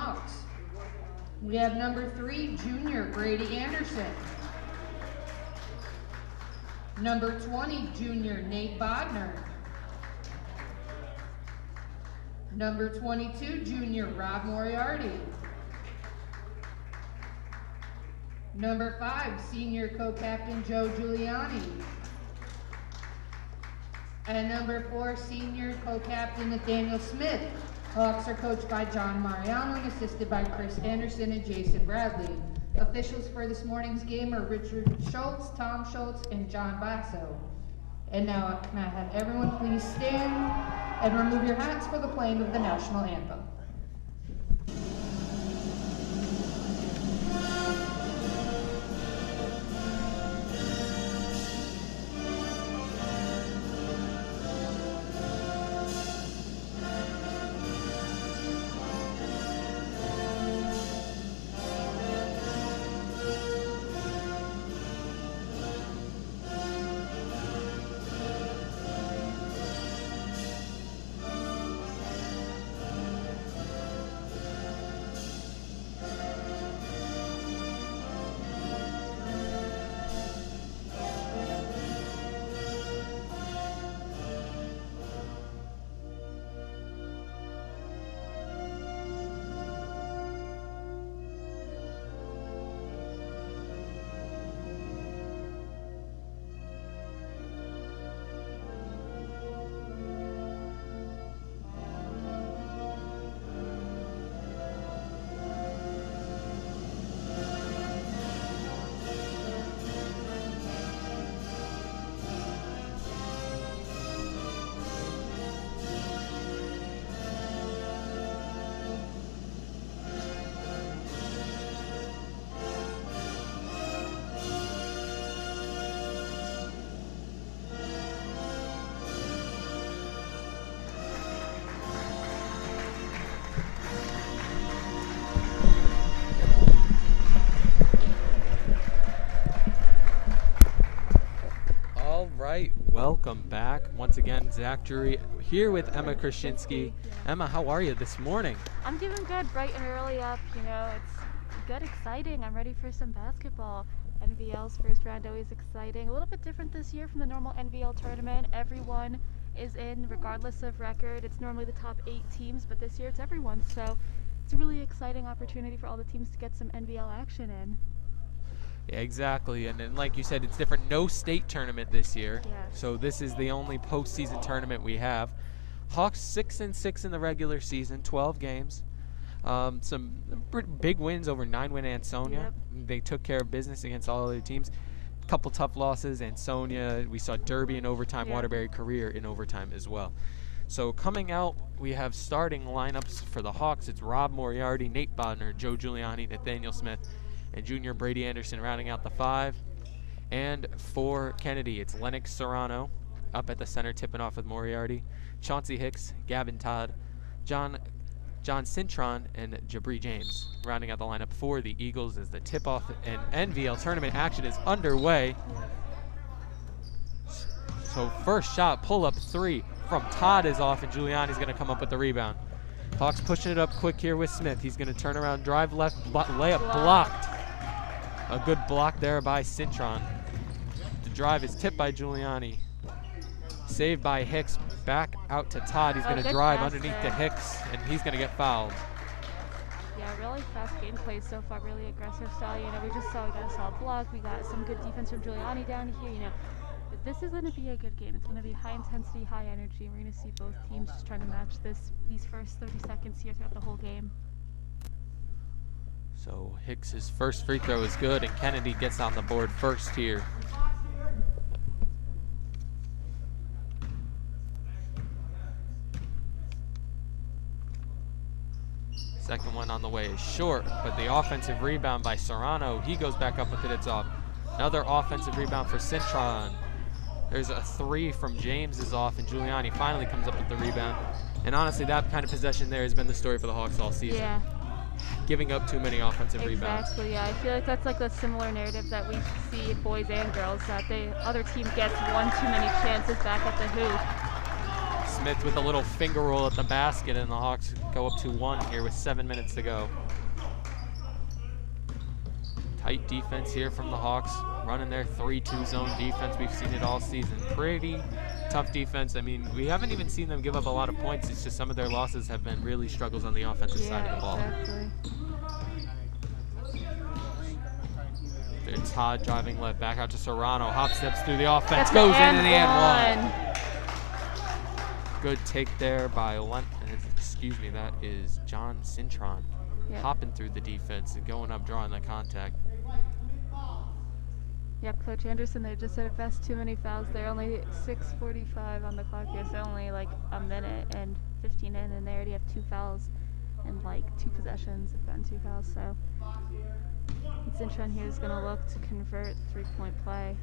Hawks. We have number 3, junior Brady Anderson. Number 20, junior Nate Bodner. Number 22, junior Rob Moriarty. Number 5, senior co-captain Joe Giuliani. And number 4, senior co-captain Nathaniel Smith. Hawks are coached by John Mariano and assisted by Chris Anderson and Jason Bradley. Officials for this morning's game are Richard Schultz, Tom Schultz, and John Basso. And now, can I have everyone please stand and remove your hats for the playing of the national anthem. Welcome back. Once again, Zach Drury here with Emma Krasinski. Emma, how are you this morning? I'm doing good, bright and early up. You know, it's good, exciting. I'm ready for some basketball. NVL's first round always exciting. A little bit different this year from the normal NVL tournament. Everyone is in regardless of record. It's normally the top 8 teams, but this year it's everyone. So it's a really exciting opportunity for all the teams to get some NVL action in. Yeah, exactly, and then like you said, it's different. No state tournament this year, yeah. So this is the only postseason tournament we have. Hawks 6-6 in the regular season, 12 games. Some big wins over 9-win Ansonia. Yep. They took care of business against all other teams. Couple tough losses, Ansonia. We saw Derby in overtime, yeah. Waterbury Career in overtime as well. So coming out, we have starting lineups for the Hawks. It's Rob Moriarty, Nate Bodner, Joe Giuliani, Nathaniel Smith, and junior Brady Anderson rounding out the 5. And for Kennedy, it's Lennox Serrano up at the center, tipping off with Moriarty, Chauncey Hicks, Gavin Todd, John Cintron, and Jabri James rounding out the lineup for the Eagles as the tip-off and NVL tournament action is underway. So first shot, pull-up 3 from Todd is off, and Giuliani's going to come up with the rebound. Hawks pushing it up quick here with Smith. He's going to turn around, drive left, layup blocked. A good block there by Cintron. The drive is tipped by Giuliani. Saved by Hicks. Back out to Todd. He's going to drive underneath to Hicks, and he's going to get fouled. Yeah, really fast gameplay so far, really aggressive style. You know, we got a solid block. We got some good defense from Giuliani down here. You know, but this is going to be a good game. It's going to be high intensity, high energy. We're going to see both teams just trying to match these first 30 seconds here throughout the whole game. So Hicks's first free throw is good, and Kennedy gets on the board first here. Second one on the way is short, but the offensive rebound by Serrano, he goes back up with it, it's off. Another offensive rebound for Cintron. There's a 3 from James is off, and Giuliani finally comes up with the rebound. And honestly, that kind of possession there has been the story for the Hawks all season. Yeah. Giving up too many offensive rebounds. Exactly, yeah. I feel like that's like the similar narrative that we see boys and girls, that the other team gets one too many chances back at the hoop. Smith with a little finger roll at the basket, and the Hawks go up to 1 here with 7 minutes to go. Tight defense here from the Hawks, running their 3-2 zone defense. We've seen it all season. Pretty tough defense. I mean, we haven't even seen them give up a lot of points. It's just some of their losses have been really struggles on the offensive side of the ball. Exactly. There's Todd driving left, back out to Serrano. Hop steps through the offense, That's goes the into the and one. Good take there by excuse me, that is John Cintron. Yep. Hopping through the defense and going up, drawing the contact. Yep, Coach Anderson, they just said it best, too many fouls. They're only 6:45 on the clock here, so only like a minute and 15 in, and they already have 2 fouls and like 2 possessions. They've gotten 2 fouls, so Cintron here is going to look to convert 3-point play.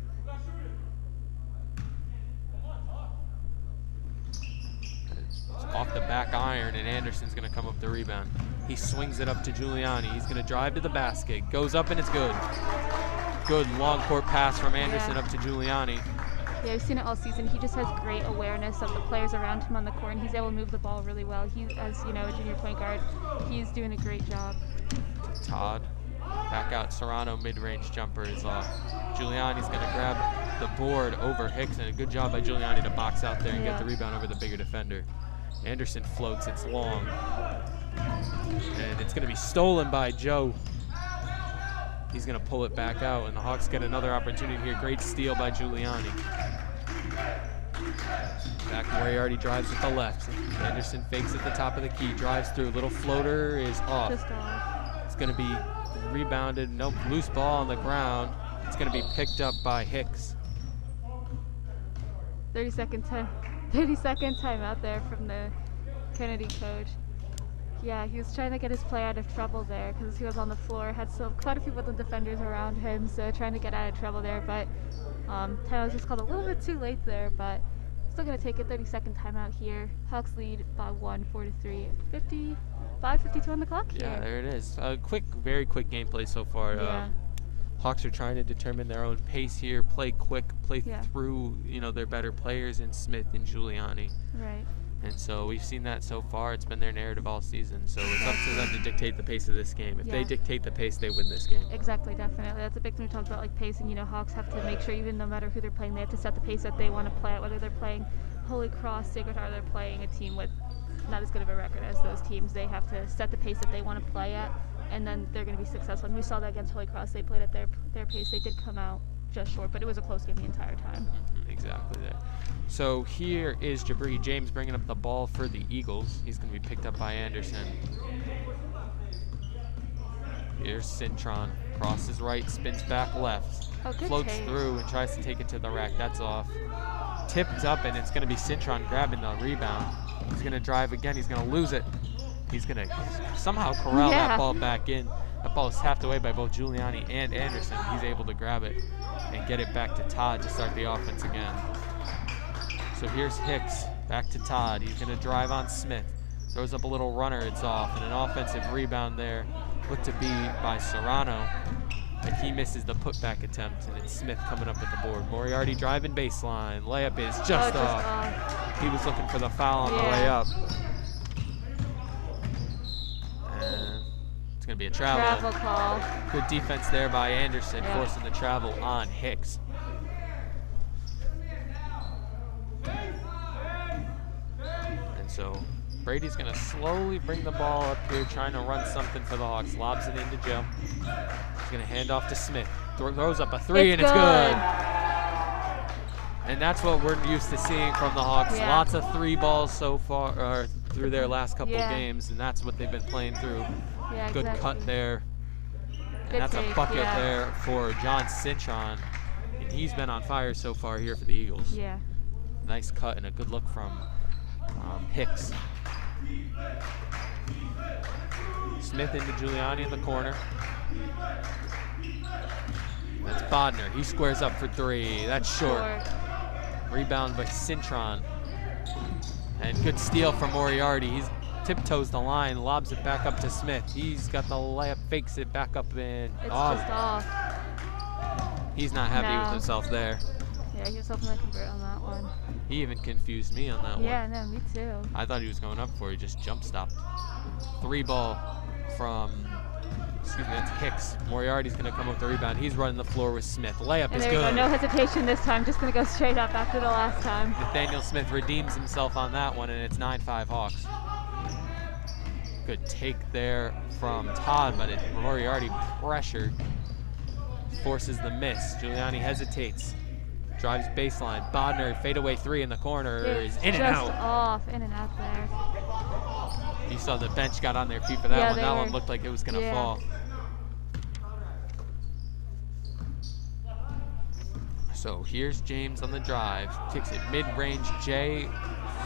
It's off the back iron, and Anderson's going to come up the rebound. He swings it up to Giuliani. He's going to drive to the basket. Goes up, and it's good. Good long court pass from Anderson up to Giuliani. Yeah, we've seen it all season. He just has great awareness of the players around him on the court, and he's able to move the ball really well. He, as you know, a junior point guard, he's doing a great job. Todd, back out. Serrano, mid-range jumper is off. Giuliani's going to grab the board over Hicks, and a good job by Giuliani to box out there and get the rebound over the bigger defender. Anderson floats, it's long. And it's going to be stolen by Joe. He's going to pull it back out, and the Hawks get another opportunity here. Great steal by Giuliani. Back Moriarty drives with the left. Anderson fakes at the top of the key, drives through. Little floater is off. Just off. It's going to be rebounded. Nope, loose ball on the ground. It's going to be picked up by Hicks. 30-second timeout there from the Kennedy coach. Yeah, he was trying to get his play out of trouble there because he was on the floor, had quite a few of the defenders around him, so trying to get out of trouble there, but timeout was just called a little bit too late there, but still going to take a 30-second timeout here. Hawks lead by 1, 4-3, 5:52 on the clock here. Yeah, there it is. Very quick gameplay so far. Yeah. Hawks are trying to determine their own pace here, play quick, play Yeah. through, their better players in Smith and Giuliani. Right. And so we've seen that so far. It's been their narrative all season. So it's up to them to dictate the pace of this game. If they dictate the pace, they win this game. Exactly, definitely. That's a big thing we talked about, like pacing. Hawks have to make sure, even no matter who they're playing, they have to set the pace that they want to play at. Whether they're playing Holy Cross, Sacred Heart, they're playing a team with not as good of a record as those teams. They have to set the pace that they want to play at, and then they're going to be successful. And we saw that against Holy Cross. They played at their pace. They did come out just short, but it was a close game the entire time. Exactly there. So here is Jabri James bringing up the ball for the Eagles. He's going to be picked up by Anderson. Here's Cintron. Crosses right, spins back left. Floats through and tries to take it to the rack. That's off. Tipped up, and it's going to be Cintron grabbing the rebound. He's going to drive again. He's going to lose it. He's going to somehow corral that ball back in. That ball is tapped away by both Giuliani and Anderson. He's able to grab it and get it back to Todd to start the offense again. So here's Hicks, back to Todd. He's going to drive on Smith. Throws up a little runner, it's off. And an offensive rebound there looked to be by Serrano. But he misses the putback attempt, and it's Smith coming up with the board. Moriarty driving baseline. Layup is just off. He was looking for the foul on the way up. And it's going to be a travel. Travel call. Good defense there by Anderson, forcing the travel on Hicks. And so Brady's going to slowly bring the ball up here, trying to run something for the Hawks. Lobs it into Joe. He's going to hand off to Smith. Throws up a three, and it's good. And that's what we're used to seeing from the Hawks. Lots of 3 balls so far, through their last couple games, and that's what they've been playing through. Yeah, good cut there. And that's a bucket there for John Cintron. And he's been on fire so far here for the Eagles. Yeah. Nice cut and a good look from Hicks. Smith into Giuliani in the corner. That's Bodner. He squares up for 3. That's short. Rebound by Cintron. And good steal from Moriarty. He's tiptoes the line, lobs it back up to Smith. He's got the layup, fakes it back up in. It's just off. He's not happy with himself there. Yeah, he was hoping to convert on that one. He even confused me on that one. Yeah, no, me too. I thought he was going up for it. He just jump stopped. 3 ball from, excuse me, that's Hicks. Moriarty's going to come up with the rebound. He's running the floor with Smith. Layup And is there we go. good. No hesitation this time. Just going to go straight up after the last time. Nathaniel Smith redeems himself on that one, and it's 9-5 Hawks. Good take there from Todd, but Moriarty pressure forces the miss. Giuliani hesitates. Drives baseline. Bodner, fadeaway 3 in the corner is in and out. Just off, in and out there. You saw the bench got on their feet for that Yeah, one. they That were. one looked like it was going to fall. So here's James on the drive. Kicks it mid-range. Jay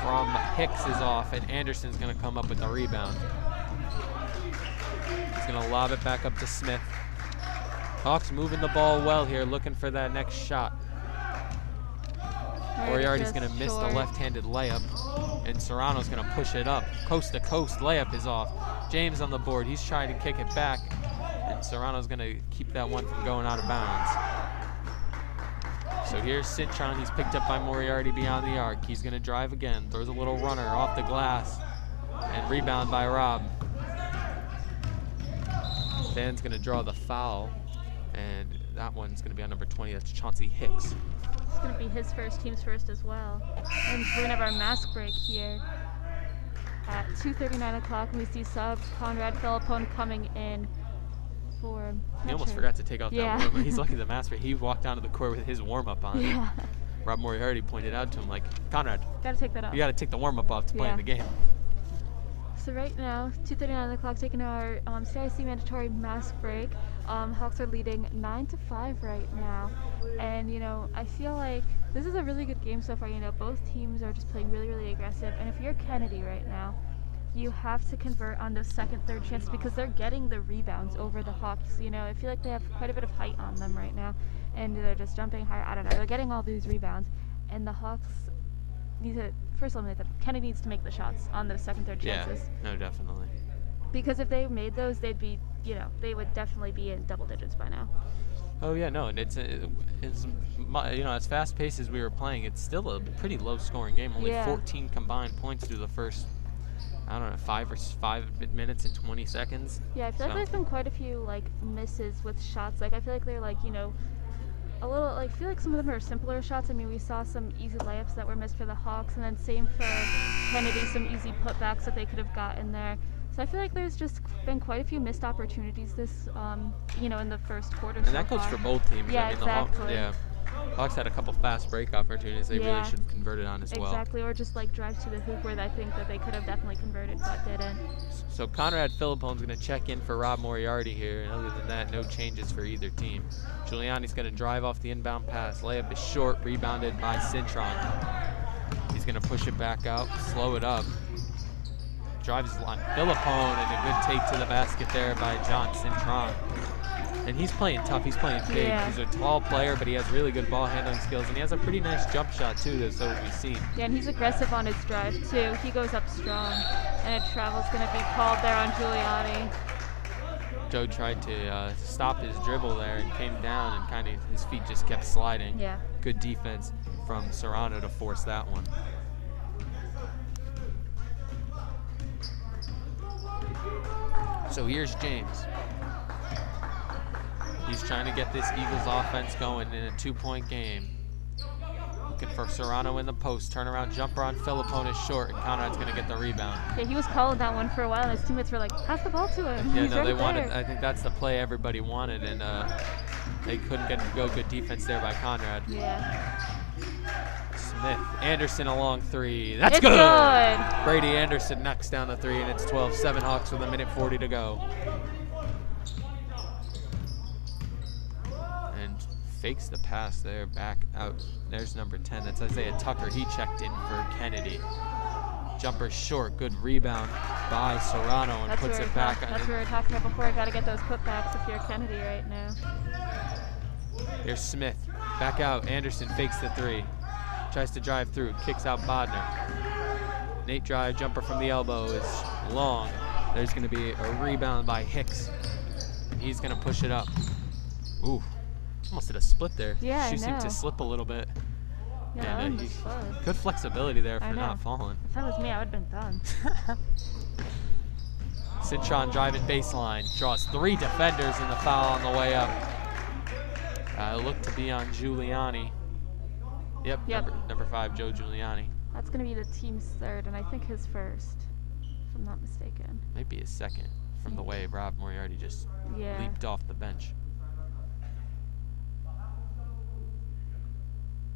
from Hicks is off, and Anderson's going to come up with the rebound. He's going to lob it back up to Smith. Hawks moving the ball well here, looking for that next shot. Moriarty's going to miss the left-handed layup, and Serrano's going to push it up. Coast to coast layup is off. James on the board. He's trying to kick it back, and Serrano's going to keep that one from going out of bounds. So here's Cintron. He's picked up by Moriarty beyond the arc. He's going to drive again. Throws a little runner off the glass, and rebound by Rob. Dan's going to draw the foul, and that one's going to be on number 20. That's Chauncey Hicks. It's going to be his first, team's first as well. And we're going to have our mask break here at 2:39 o'clock. And we see sub Conrad Philippone coming in for. He almost forgot to take off Yeah. that warm-up. He's lucky the master. He walked down to the court with his warm-up on. Yeah. Rob Moriarty pointed out to him, like, Conrad, Got to take that off. you got to take the warm-up off to play in Yeah. the game. So right now, 2:39 on the clock, taking our CIC mandatory mask break. Hawks are leading 9-5 right now, and you know I feel like this is a really good game so far. You know both teams are just playing really, really aggressive, and if you're Kennedy right now, you have to convert on those second, third chances because they're getting the rebounds over the Hawks. You know I feel like they have quite a bit of height on them right now, and they're just jumping higher. I don't know. They're getting all these rebounds, and the Hawks need to first eliminate them. Kennedy needs to make the shots on those second, third chances. Yeah, no, definitely. Because if they made those, they'd be, you know, they would definitely be in double digits by now. Oh yeah, no, and it's you know, as fast paced as we were playing, it's still a pretty low scoring game. Only Yeah. 14 combined points through the first, I don't know, 5 minutes and 20 seconds. Yeah, I feel like So- there's been quite a few like misses with shots. Like I feel like they're like, you know, a little like I feel like some of them are simpler shots. I mean, we saw some easy layups that were missed for the Hawks, and then same for Kennedy, some easy putbacks that they could have gotten there. So I feel like there's just been quite a few missed opportunities this, you know, in the first quarter. And so that goes far. for both teams. Yeah, I mean, exactly. the Hawks had a couple fast break opportunities they Yeah. really should have converted on as well. Exactly, or just like drive to the hoop where I think that they could have definitely converted but didn't. So Conrad Philippone's going to check in for Rob Moriarty here, and other than that, no changes for either team. Giuliani's going to drive off the inbound pass. Layup is short, rebounded by Cintron. He's going to push it back out, slow it up. Drives on Philippone, and a good take to the basket there by John Cintron. And he's playing tough. He's playing big. Yeah. He's a tall player, but he has really good ball handling skills, and he has a pretty nice jump shot too. That's what we've seen. Yeah, and he's aggressive on his drive too. He goes up strong, and a travel's going to be called there on Giuliani. Joe tried to stop his dribble there and came down, and kind of his feet just kept sliding. Yeah. Good defense from Serrano to force that one. So here's James. He's trying to get this Eagles offense going in a 2-point game. Looking for Serrano in the post. Turnaround jumper on Philippone is short, and Conrad's going to get the rebound. Yeah, he was calling that one for a while, and his teammates were like, pass the ball to him. Yeah, He's no, right they wanted. there. I think that's the play everybody wanted, and they couldn't go good defense there by Conrad. Yeah. Smith, Anderson a long 3. That's It's good. good. Brady Anderson knocks down the 3, and it's 12-7 Hawks with 1:40 to go. And fakes the pass there, back out. There's number 10. That's Isaiah Tucker. He checked in for Kennedy. Jumper short. Good rebound by Serrano, and That's puts what it back. That's what we were talking about before. I got to get those putbacks if you're Kennedy right now. Here's Smith. Back out. Anderson fakes the 3. Tries to drive through. Kicks out Bodner. Nate drive. Jumper from the elbow is long. There's going to be a rebound by Hicks. He's going to push it up. Ooh. Almost did a split there. Yeah, I She seemed know. to slip a little bit. Yeah, that one was close. Good flexibility there I for know. not falling. If that was me, I would have been done. Cintron driving baseline, draws 3 defenders in the foul on the way up. Look to be on Giuliani. Yep. Number 5, Joe Giuliani. That's going to be the team's third, and I think his first, if I'm not mistaken. Maybe his second, from the way Rob Moriarty just leaped off the bench.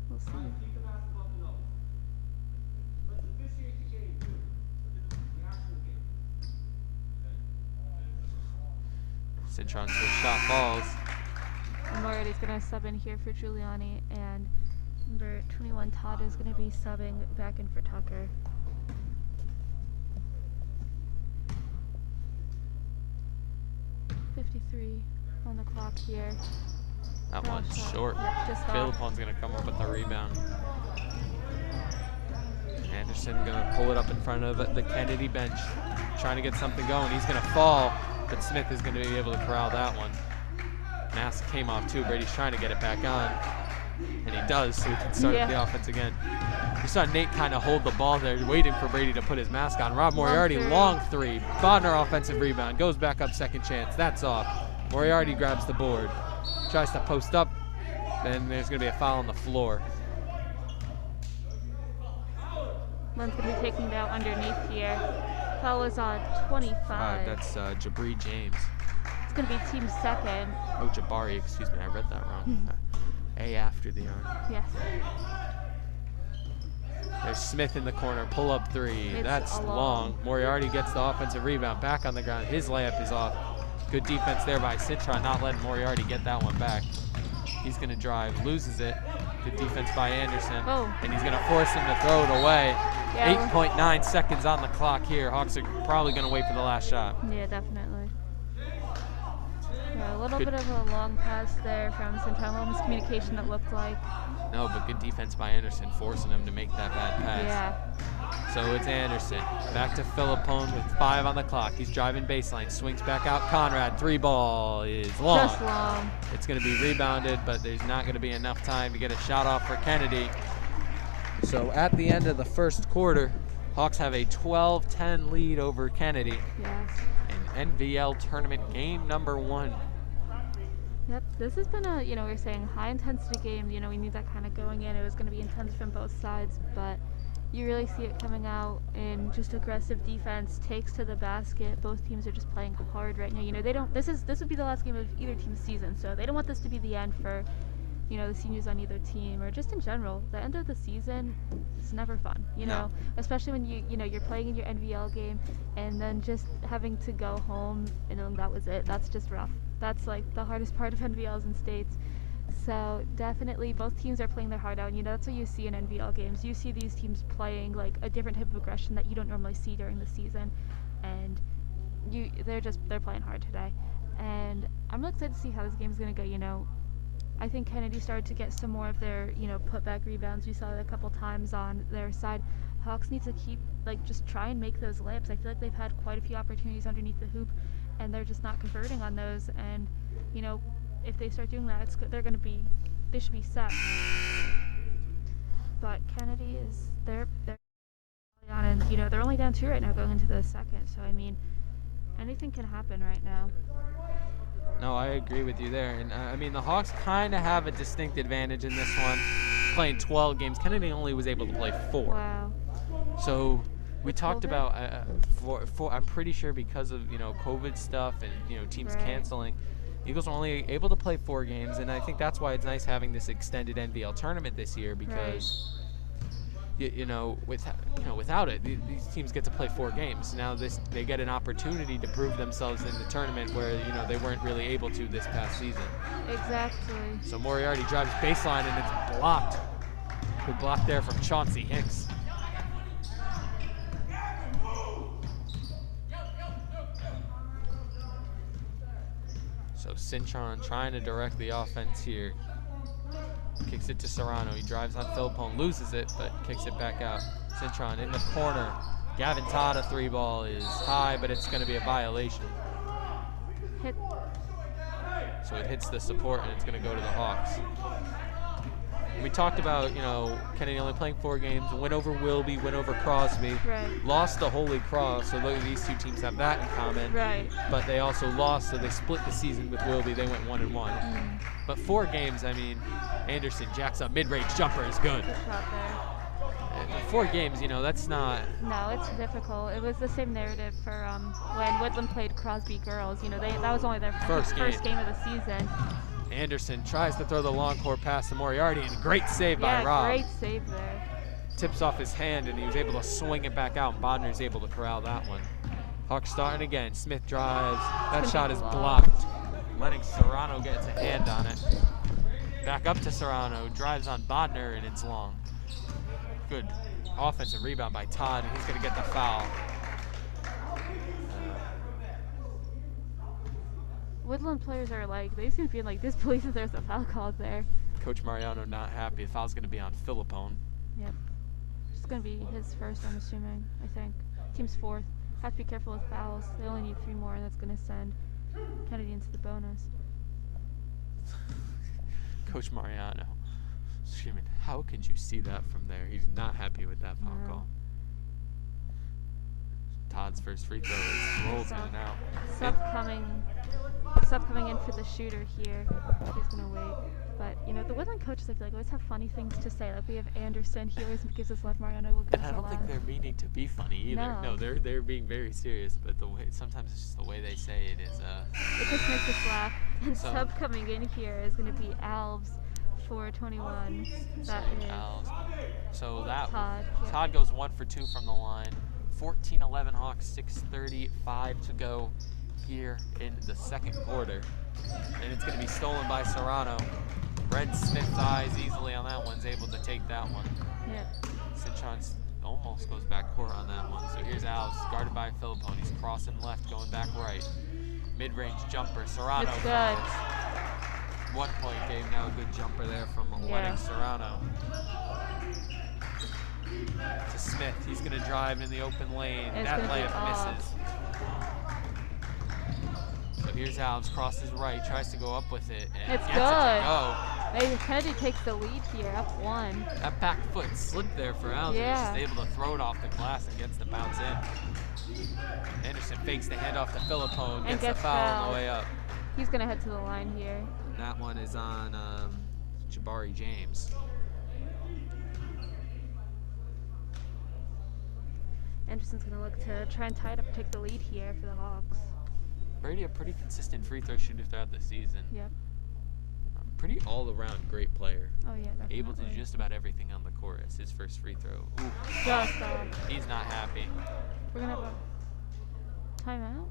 We'll see. Cintron's with shot balls. And Moriarty's going to sub in here for Giuliani, and number 21, Todd, is going to be subbing back in for Tucker. .53 on the clock here. That one's short. Yep, just off. Philippone's going to come up with the rebound. Anderson going to pull it up in front of the Kennedy bench, trying to get something going. He's going to fall, but Smith is going to be able to corral that one. Mask came off too. Brady's trying to get it back on, and he does, so he can start the offense again. You saw Nate kind of hold the ball there, waiting for Brady to put his mask on. Rob Moriarty, long three. Bodnar offensive rebound, goes back up, second chance. That's off. Moriarty grabs the board, tries to post up, then there's going to be a foul on the floor. Len's going to be taking it out underneath here. Foul is on 25. That's Jabari James. It's going to be team second. Oh, Jabari, excuse me, I read that wrong. A after the R. Yes. There's Smith in the corner, pull up 3. That's a long. Moriarty gets the offensive rebound, back on the ground. His layup is off. Good defense there by Cintron, not letting Moriarty get that one back. He's going to drive, loses it. Good defense by Anderson. Oh. And he's going to force him to throw it away. Yeah. 8.9 seconds on the clock here. Hawks are probably going to wait for the last shot. Yeah, definitely. Yeah, a little bit of a long pass there from Cintron. A little miscommunication, it looked like. No, but good defense by Anderson, forcing him to make that bad pass. Yeah. So it's Anderson. Back to Philippone with 5 on the clock. He's driving baseline, swings back out. Conrad, 3 ball is long. Just long. It's going to be rebounded, but there's not going to be enough time to get a shot off for Kennedy. So at the end of the first quarter, Hawks have a 12-10 lead over Kennedy Yes. in NVL tournament game number 1. Yep, this has been a, we were saying high intensity game. We knew that kind of going in. It was going to be intense from both sides, but you really see it coming out in just aggressive defense, takes to the basket. Both teams are just playing hard right now. They don't. This would be the last game of either team's season, so they don't want this to be the end for, the seniors on either team, or just in general. The end of the season is never fun. No. Especially when you're playing in your NVL game, and then just having to go home and then that was it. That's just rough. That's like the hardest part of NVLs in states. So definitely both teams are playing their heart out, and that's what you see in NVL games. You see these teams playing like a different type of aggression that you don't normally see during the season, and they're playing hard today. And I'm really excited to see how this game's gonna go. I think Kennedy started to get some more of their putback rebounds. We saw it a couple times on their side. Hawks need to keep just try and make those layups. I feel like they've had quite a few opportunities underneath the hoop, and they're just not converting on those. And if they start doing that, they should be set. But Kennedy is they're on, and they're only down 2 right now going into the second. So I mean, anything can happen right now. No, I agree with you there. And the Hawks kind of have a distinct advantage in this one, playing 12 games. Kennedy only was able to play 4. Wow. So we With talked COVID? about I'm pretty sure because of COVID stuff and teams Right. canceling, Eagles are only able to play 4 games, and I think that's why it's nice having this extended NVL tournament this year, because without it, these teams get to play 4 games. Now they get an opportunity to prove themselves in the tournament where they weren't really able to this past season. Exactly. So Moriarty drives baseline, and it's blocked. Good block there from Chauncey Hicks. So Cintron trying to direct the offense here. Kicks it to Serrano. He drives on Philippone, loses it, but kicks it back out. Cintron in the corner. Gavin Todd, a 3 ball is high, but it's going to be a violation. Hit. So it hits the support, and it's going to go to the Hawks. We talked about, you know, Kennedy only playing 4 games, win over Wilby, win over Crosby, Right. lost to Holy Cross, so these 2 teams have that in common. Right. But they also lost, so they split the season with Wilby. They went 1-1. But 4 games, I mean, Anderson jacks up mid-range jumper is good. Good shot there. But 4 games, you know, that's not. No, it's difficult. It was the same narrative for when Woodland played Crosby girls. You know, that was only their First first game of the season. Anderson tries to throw the long court pass to Moriarty, and great save by Yeah, Rob. great save there. Tips off his hand, and he was able to swing it back out, and Bodner's able to corral that one. Hawks starting again. Smith drives. That shot is blocked, letting Serrano get his hand on it. Back up to Serrano, drives on Bodner, and it's long. Good offensive rebound by Todd, and he's going to get the foul. Woodland players are like, they seem to feel like this believes there's a foul called there. Coach Mariano not happy. The foul's going to be on Philippone. Yep. It's going to be his first, I'm assuming, I think. Team's 4th. Have to be careful with fouls. They only need 3 more, and that's going to send Kennedy into the bonus. Coach Mariano screaming, how could you see that from there? He's not happy with that foul No. call. Todd's first free throw is rolls in and out. Sub coming in for the shooter here. He's going to wait. But, you know, the Woodland coaches, I feel like, always have funny things to say. Like, we have Anderson. He always gives us left. Mariano will give And us I a don't think laugh. they're meaning to be funny either. No. They're being very serious, but the way sometimes it's just the way they say it is. It just makes us laugh. And So- sub coming in here is going to be Alves for 21. That is Alves. So that Todd. Yeah. Todd goes 1 for 2 from the line. 14-11 Hawks, 6:35 to go here in the second quarter. And it's going to be stolen by Serrano. Red Smith's eyes easily on that one's able to take that one. Yeah. Citron almost goes back court on that one. So here's Alves, guarded by Philippone. He's crossing left, going back right. Mid-range jumper, Serrano. It's good. falls. 1 point game now, a good jumper there from Yeah. Lennox Serrano. To Smith, he's gonna drive in the open lane. It's That gonna be layup off. misses. So here's Alves, crosses right, tries to go up with it, and It's gets it good. to go. Hey, Kennedy takes the lead here, up 1. That back foot slipped there for Alves. Yeah. He's just able to throw it off the glass and gets the bounce in. Anderson fakes the handoff to Philippone, And gets the gets foul on fouled. the way up. He's going to head to the line here. That one is on Jabari James. Anderson's going to look to try and tie it up, take the lead here for the Hawks. Brady, a pretty consistent free throw shooter throughout the season. Yep. Pretty all-around great player. Oh, yeah, definitely. Able to do just about everything on the court as his first free throw. Ooh, Just, he's not happy. we're going to have a timeout.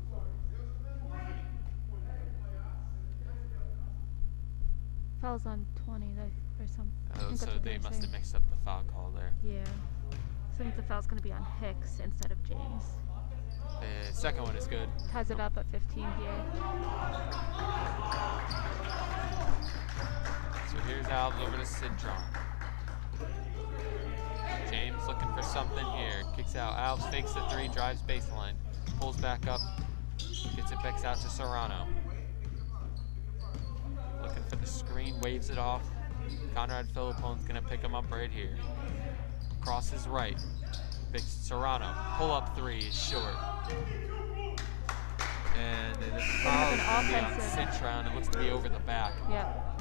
Foul's on 20. There's some. I Oh, think so that's what they they're must have saying. mixed up the foul call there. Yeah. So I think the foul's going to be on Hicks instead of James. The second one is good. Ties it up at 15 here. So here's Alves over to Citron. James looking for something here. Kicks out. Alves fakes the 3, drives baseline. Pulls back up. Gets it back out to Serrano. Looking for the screen, waves it off. Conrad Philippone's gonna pick him up right here. Crosses right. Big Serrano. Pull up 3 is short. And the foul is gonna be on offensive. Citron. It looks to be over the back. Yep.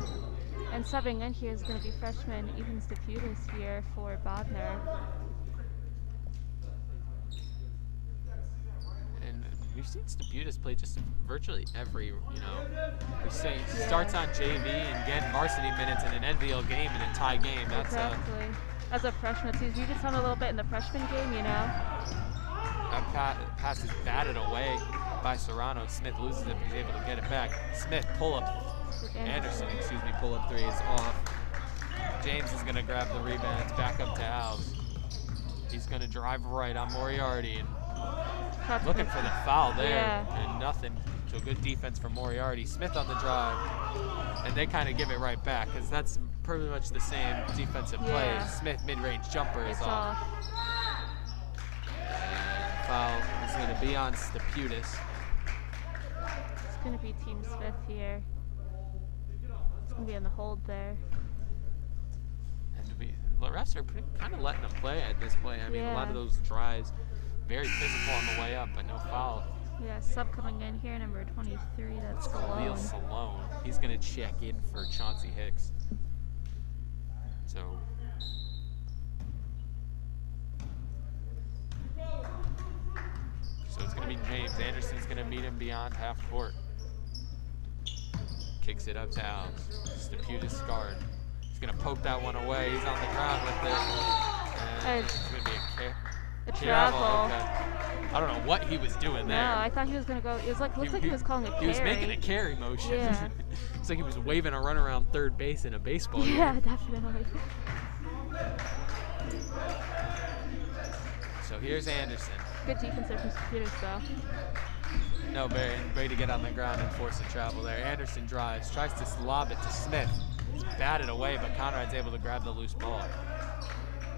And subbing in here is going to be freshman Ethan Steputis here for Bodner. And we've seen Steputis play just virtually every, we say he starts on JV and get varsity minutes in an NVL game and a tie game. That's Exactly. As a freshman, so you just saw him a little bit in the freshman game, you know? that pass is batted away by Serrano. Smith loses it, but he's able to get it back. Smith pull up. Anderson, pull up 3 is off. James is going to grab the rebound. It's back up to Alves. He's going to drive right on Moriarty and looking for the foul there. Yeah. And nothing. So good defense from Moriarty. Smith on the drive. And they kind of give it right back because that's pretty much the same defensive play. Yeah. Smith mid-range jumper is It's off. off. And foul is going to be on Steputis. It's going to be team's 5th here. It's going to be on the hold there. And the refs are kind of letting them play at this play. I mean, a lot of Yeah. those drives, very physical on the way up, but no foul. Yeah, sub coming in here, number 23, that's Khalil Salone. Salone. He's going to check in for Chauncey Hicks. So it's going to be James. Anderson's going to meet him beyond half court. Kicks it up to Alves. Steputis guard. He's going to poke that one away. He's on the ground with it. And it's going to be a travel. Okay. I don't know what he was doing there. No, I thought he was going to go. It was like, looked like he was calling a carry. He was making a carry motion. Yeah. It's like he was waving a run around third base in a baseball game. Yeah, definitely. So here's Anderson. Good defense there from Steputis, though. No, Barry to get on the ground and force a travel there. Anderson drives, tries to lob it to Smith. It's batted away, but Conrad's able to grab the loose ball.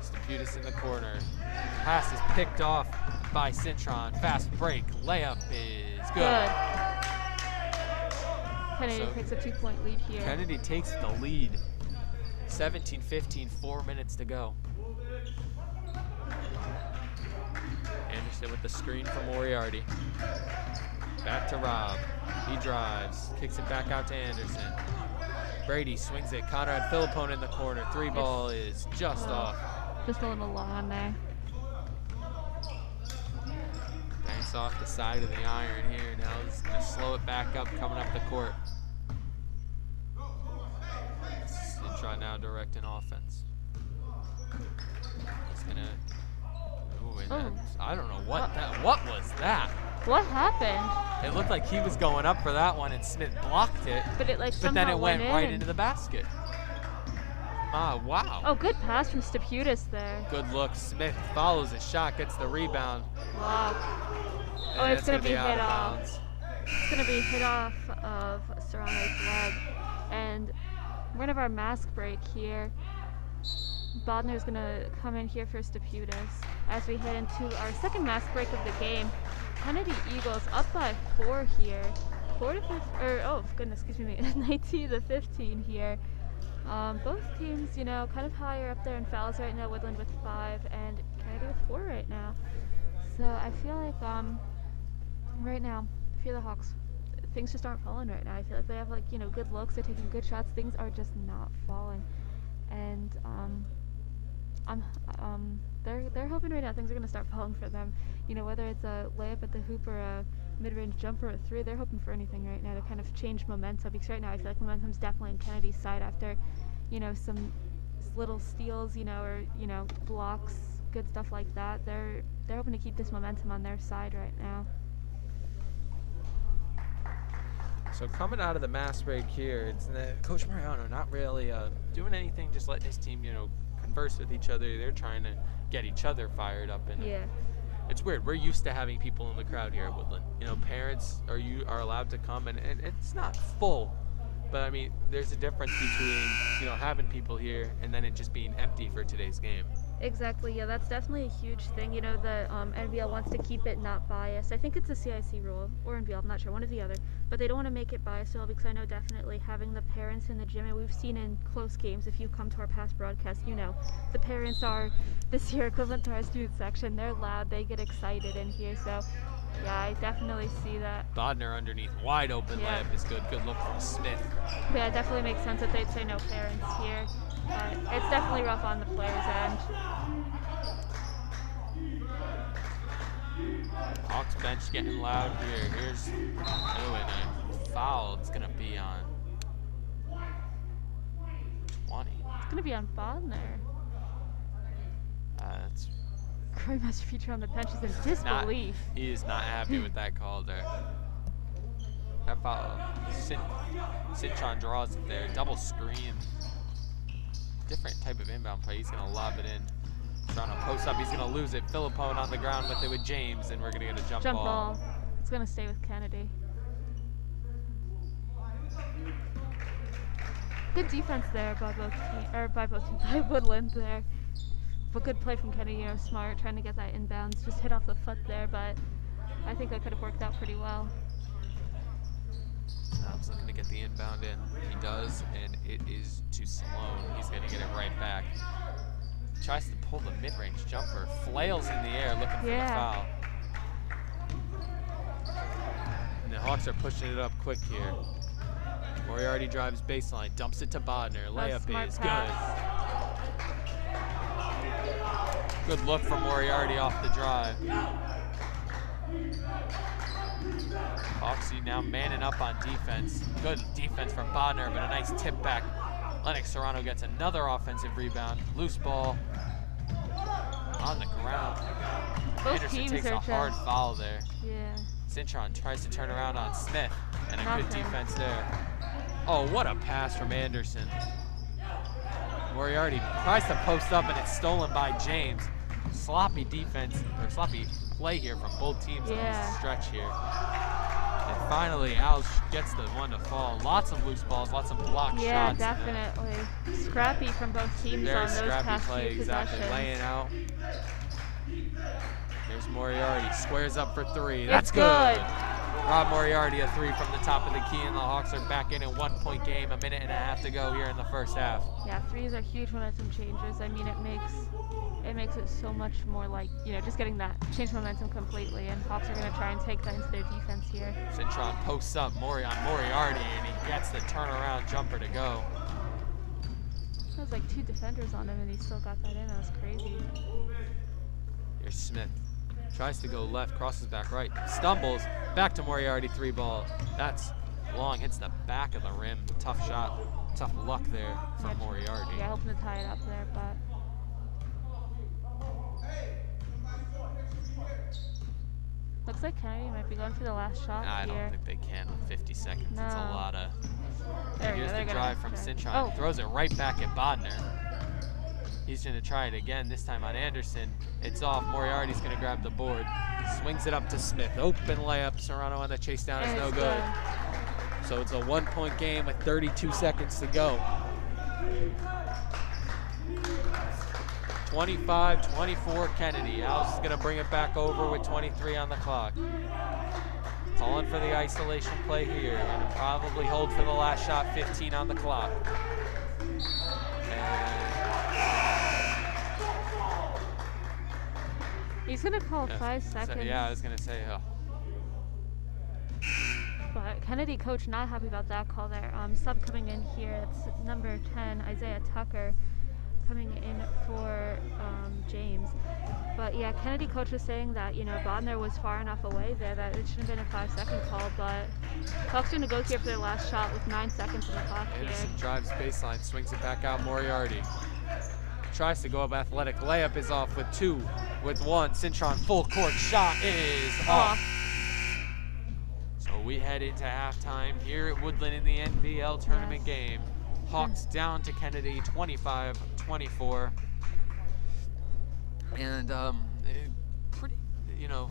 Steputis in the corner. Pass is picked off by Cintron. Fast break. Layup is good. Kennedy takes a 2-point lead here. Kennedy takes the lead. 17-15, 4 minutes to go. Anderson with the screen from Moriarty. Back to Rob. He drives, kicks it back out to Anderson. Brady swings it. Conrad Philippone in the corner. Three ball is just off. Just a little long on there. Banks off the side of the iron here. Now he's going to slow it back up coming up the court. Cintron now directing offense. He's going to... I don't know what was that? What happened? It looked like he was going up for that one and Smith blocked it. But it then it went right into the basket. Wow. Oh, good pass from Steputis there. Good look. Smith follows his shot, gets the rebound. Wow. And It's going to be hit out of off. bounds. It's going to be hit off of Serrano's leg. And we're going to have our mask break here. Bodner's going to come in here for Steputis as we head into our second mask break of the game. Kennedy Eagles up by 4 here. 19-15 here. Both teams, kind of higher up there in fouls right now. Woodland with 5 and Kennedy with 4 right now. So I feel like right now, if you're the Hawks, things just aren't falling right now. I feel like they have good looks, they're taking good shots, things are just not falling. And they're hoping right now things are gonna start falling for them. Whether it's a layup at the hoop or a mid-range jumper or a 3, they're hoping for anything right now to kind of change momentum, because right now I feel like momentum's definitely on Kennedy's side after, some little steals, or blocks, good stuff like that. They're hoping to keep this momentum on their side right now. So coming out of the mass break here, it's Coach Mariano not really doing anything, just letting his team, converse with each other. They're trying to get each other fired up. And Yeah. it's weird. We're used to having people in the crowd here at Woodland. Parents are allowed to come, and it's not full. But, I mean, there's a difference between, having people here and then it just being empty for today's game. Exactly, yeah, that's definitely a huge thing. The NBL wants to keep it not biased. I think it's a CIC rule, or NBL, I'm not sure, one or the other. But they don't want to make it biased at all, because I know definitely having the parents in the gym, and we've seen in close games, if you come to our past broadcasts, the parents are this year equivalent to our student section. They're loud, they get excited in here, so yeah, I definitely see that. Bodner underneath, wide open layup is good. Good look from Smith. Yeah, it definitely makes sense that they'd say no parents here. But it's definitely rough on the players' end. Hawks bench getting loud here. Here's a foul. It's going to be on 20. It's going to be on Bodner. That's Corey Master feature on the bench is in disbelief. He is not happy with that call there. That foul. Cintron draws it there. Double screen. Different type of inbound play. He's going to lob it in. Trying to post up. He's going to lose it. Philippone on the ground with it with James, and we're going to get a jump ball. It's going to stay with Kennedy. Good defense there by Woodland there. But good play from Kennedy, smart, trying to get that inbounds. Just hit off the foot there, but I think that could have worworked out pretty well. I was looking to get the inbound. inbound in. He does, and it is to Sloan. He's going to get it right back. Tries to pull the mid-range jumper, flails in the air looking for the foul. And the Hawks are pushing it up quick here. Moriarty drives baseline, dumps it to Bodner. Layup is good. Good look from Moriarty off the drive. Hawksy now manning up on defense. Good defense from Bodner, but a nice tip back. Lennox Serrano gets another offensive rebound. Loose ball on the ground. Both Anderson takes a hard foul there. Yeah. Cintron tries to turn around on Smith, and a good defense there. Oh, what a pass from Anderson. Moriarty tries to post up, and it's stolen by James. Sloppy defense, or sloppy play here from both teams on this stretch here. And finally, Al gets the one to fall. Lots of loose balls, lots of blocked shots. Yeah, definitely. Scrappy from both teams Very on those scrappy past play, few exactly. possessions. Laying out. There's Moriarty, squares up for three. That's It's good. Rob Moriarty, a three from the top of the key, and the Hawks are back in a 1-point game, a minute and a half to go here in the first half. Yeah, threes are huge momentum changers. I mean, it makes it so much more like, you know, just getting that change momentum completely, and Hawks are going to try and take that into their defense here. Cintron posts up Moriarty, and he gets the turnaround jumper to go. That was like 2 defenders on him, and he still got that in. That was crazy. Here's Smith. Tries to go left, crosses back right, stumbles, back to Moriarty, 3-ball. That's long, hits the back of the rim. Tough shot, tough luck there from Moriarty. Yeah, hoping to tie it up there, but. Looks like Kennedy might be going for the last shot I here. don't think they can with 50 seconds. No. It's a lot of. There Here's the drive from Cintron. Throws it right back at Bodner. He's going to try it again, this time on Anderson. It's off. Moriarty's going to grab the board. Swings it up to Smith. Open layup. Serrano on the chase down is no good. So it's a 1-point game with 32 seconds to go. 25-24 Kennedy. Al's is going to bring it back over with 23 on the clock. Calling for the isolation play here. Going to probably hold for the last shot, 15 on the clock. He's going to call 5 seconds. So, yeah, I was going to say, But Kennedy coach not happy about that call there. Sub coming in here, it's number 10, Isaiah Tucker, coming in for James. But yeah, Kennedy coach was saying that, you know, Bodner was far enough away there that it shouldn't have been a 5-second call, but Hawks going to go here for their last shot with 9 seconds on the clock here. Anderson drives baseline, swings it back out, Moriarty. Tries to go up athletic, layup is off with 2, with 1. Cintron full court shot is off. So we head into halftime here at Woodland in the NVL tournament game. Hawks down to Kennedy, 25-24. And pretty, you know,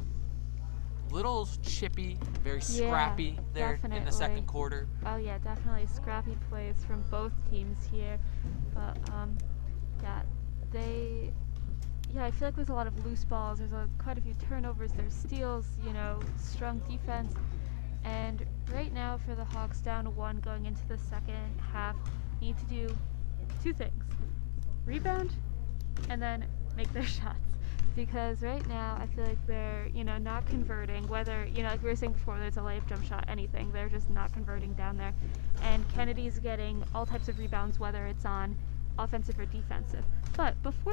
little chippy, very scrappy there in the second quarter. Oh yeah, definitely scrappy plays from both teams here. But I feel like there's a lot of loose balls. There's quite a few turnovers. There's steals, you know, strong defense. And right now for the Hawks down 1 going into the second half, need to do 2 things. Rebound and then make their shots. Because right now I feel like they're, you know, not converting, whether, you know, like we were saying before, there's a layup, jump shot, anything. They're just not converting down there. And Kennedy's getting all types of rebounds, whether it's on offensive or defensive. But before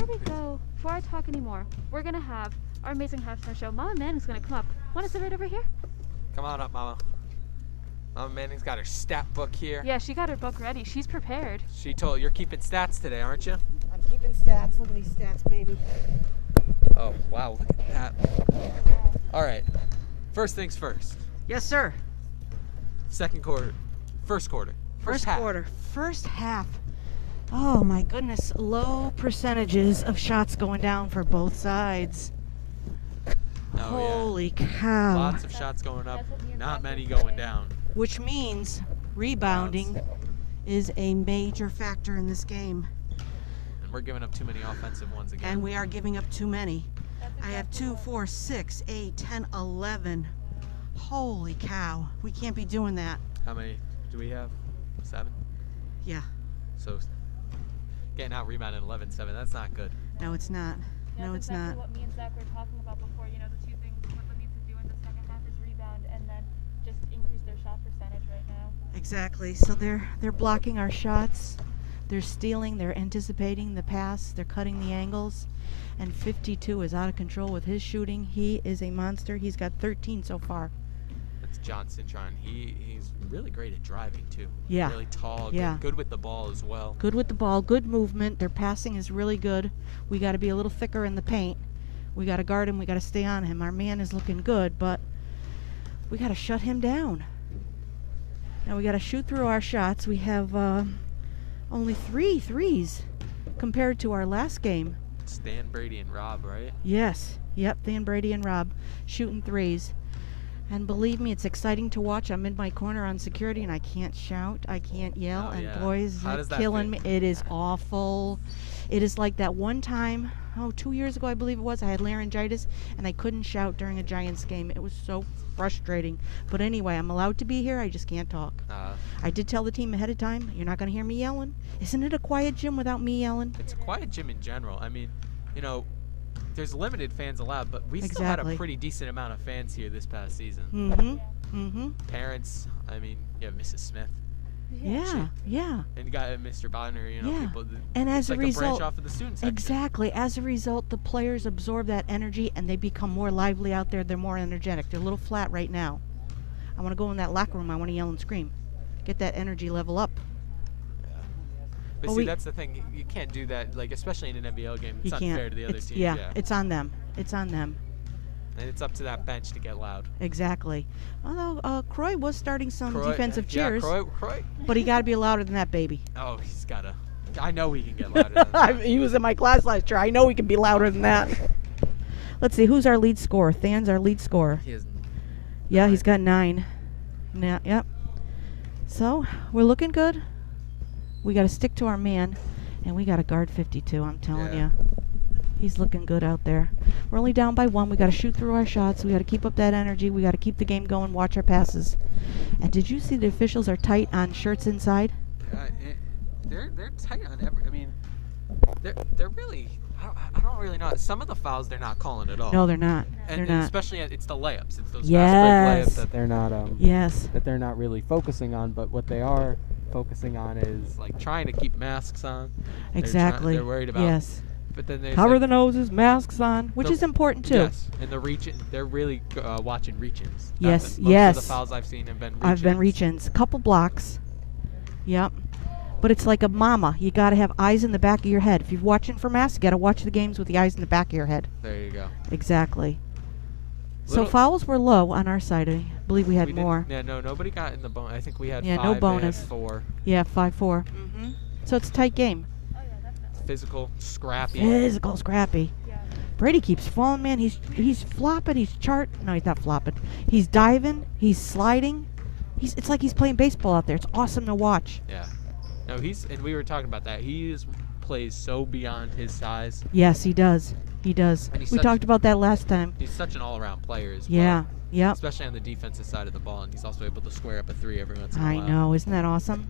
I talk anymore, we're going to have our amazing halftime show. Mama Manning's going to come up. Want to sit right over here? Come on up, Mama. Mama Manning's got her stat book here. Yeah, she got her book ready. She's prepared. She told you're keeping stats today, aren't you? I'm keeping stats. Look at these stats, baby. Oh, wow, look at that. All right, first things first. Yes, sir. Second quarter, first quarter. First half. quarter. First half. Oh, my goodness. Low percentages of shots going down for both sides. Oh, Holy yeah. cow. Lots of shots going up, not many going down. Which means rebounding is a major factor in this game. And we're giving up too many offensive ones again. And we are giving up too many. I have 2, 4, 6, 8, 10, 11. Holy cow. We can't be doing that. How many do we have? 7. Yeah. So getting out rebounded 11-7. That's not good. No, it's not. Yeah, No, that's it's exactly not. what me and Zach were talking about before. You know, the two things Brooklyn needs to do in the second half is rebound and then just increase their shot percentage right now. Exactly. So they're blocking our shots. They're stealing. They're anticipating the pass. They're cutting the angles. And 52 is out of control with his shooting. He is a monster. He's got 13 so far. That's John Cintron. He's really great at driving too. Yeah. Really tall. Yeah. Good with the ball as well. Good with the ball. Good movement. Their passing is really good. We got to be a little thicker in the paint. We got to guard him. We got to stay on him. Our man is looking good, but we got to shut him down. Now we got to shoot through our shots. We have only 3 threes compared to our last game. Stan, Brady, and Rob, right? Yes. Yep, Dan Brady and Rob shooting threes. And believe me, it's exciting to watch. I'm in my corner on security, and I can't shout. I can't yell. Oh, and yeah. boys, How does it's that killing me. feel? It is awful. It is like that one time, 2 years ago, I believe it was, I had laryngitis, and I couldn't shout during a Giants game. It was so frustrating. But anyway, I'm allowed to be here. I just can't talk. I did tell the team ahead of time, you're not going to hear me yelling. Isn't it a quiet gym without me yelling? It's a quiet gym in general. I mean, you know, there's limited fans allowed, but we still had a Exactly. pretty decent amount of fans here this past season. Mm-hmm. Mm-hmm. Parents, I mean, you have Mrs. Smith, Yeah. Yeah. and you got Mr. Bonner, you know, Yeah. people. And as it's a like a branch result, off of the student section. exactly. As a result, the players absorb that energy and they become more lively out there. They're more energetic. They're a little flat right now. I want to go in that locker room. I want to yell and scream. Get that energy level up. But Well, see, we- that's the thing. You can't do that, like, especially in an NBL game. It's You can't. unfair to the other It's, teams. yeah, it's on them. It's on them. And it's up to that bench to get loud. Exactly. Although Croy was starting some Croy- defensive yeah, cheers, Croy. but he got to be louder than that, baby. Oh, he's got to. I know he can get louder than that. He was in my class last year. I know he can be louder than that. Let's see, who's our lead scorer? Than's our lead scorer. He has Yeah, he's 9. got 9. Now, yep. So we're looking good. We got to stick to our man, and we got to guard 52. I'm telling Yeah. you, he's looking good out there. We're only down by 1. We got to shoot through our shots. We got to keep up that energy. We got to keep the game going. Watch our passes. And did you see the officials are tight on shirts inside? They're tight on every. I mean, they're really. I don't really know. Some of the fouls they're not calling at all. No, they're not. and They're not. especially it's the layups. It's those fast Yes. break layups that they're not. Yes. That they're not really focusing on. But what they are focusing on is like trying to keep masks on. Exactly. They're worried about. Yes. But then there's Cover like, the noses, masks on, which The- is important too. Yes, and the reach. They're really watching reach-ins. Yes, Most yes. of the fouls I've seen have been reach-ins. I've been reach-ins, couple blocks. Yep. But it's like a mama. You got to have eyes in the back of your head. If you're watching for masks, you got to watch the games with the eyes in the back of your head. There you go. Exactly. So Little- fouls were low on our side. I believe we had didn't- more. Yeah, no, nobody got in the bonus. I think we had Yeah, 5. no they had bonus. 4. Yeah, 5-4. So it's a tight game. Oh yeah, definitely. Physical, scrappy. Physical, scrappy. Yeah. Brady keeps falling, man. He's flopping. He's No, he's not flopping. He's diving. He's sliding. It's like he's playing baseball out there. It's awesome to watch. Yeah. No, and we were talking about that. Plays so beyond his size. Yes, he does. He does. And he's We such- talked about that last time. He's such an all-around player as Yeah. well. Yep. Especially on the defensive side of the ball, and he's also able to square up a 3 every once in a I while. know. Isn't that awesome?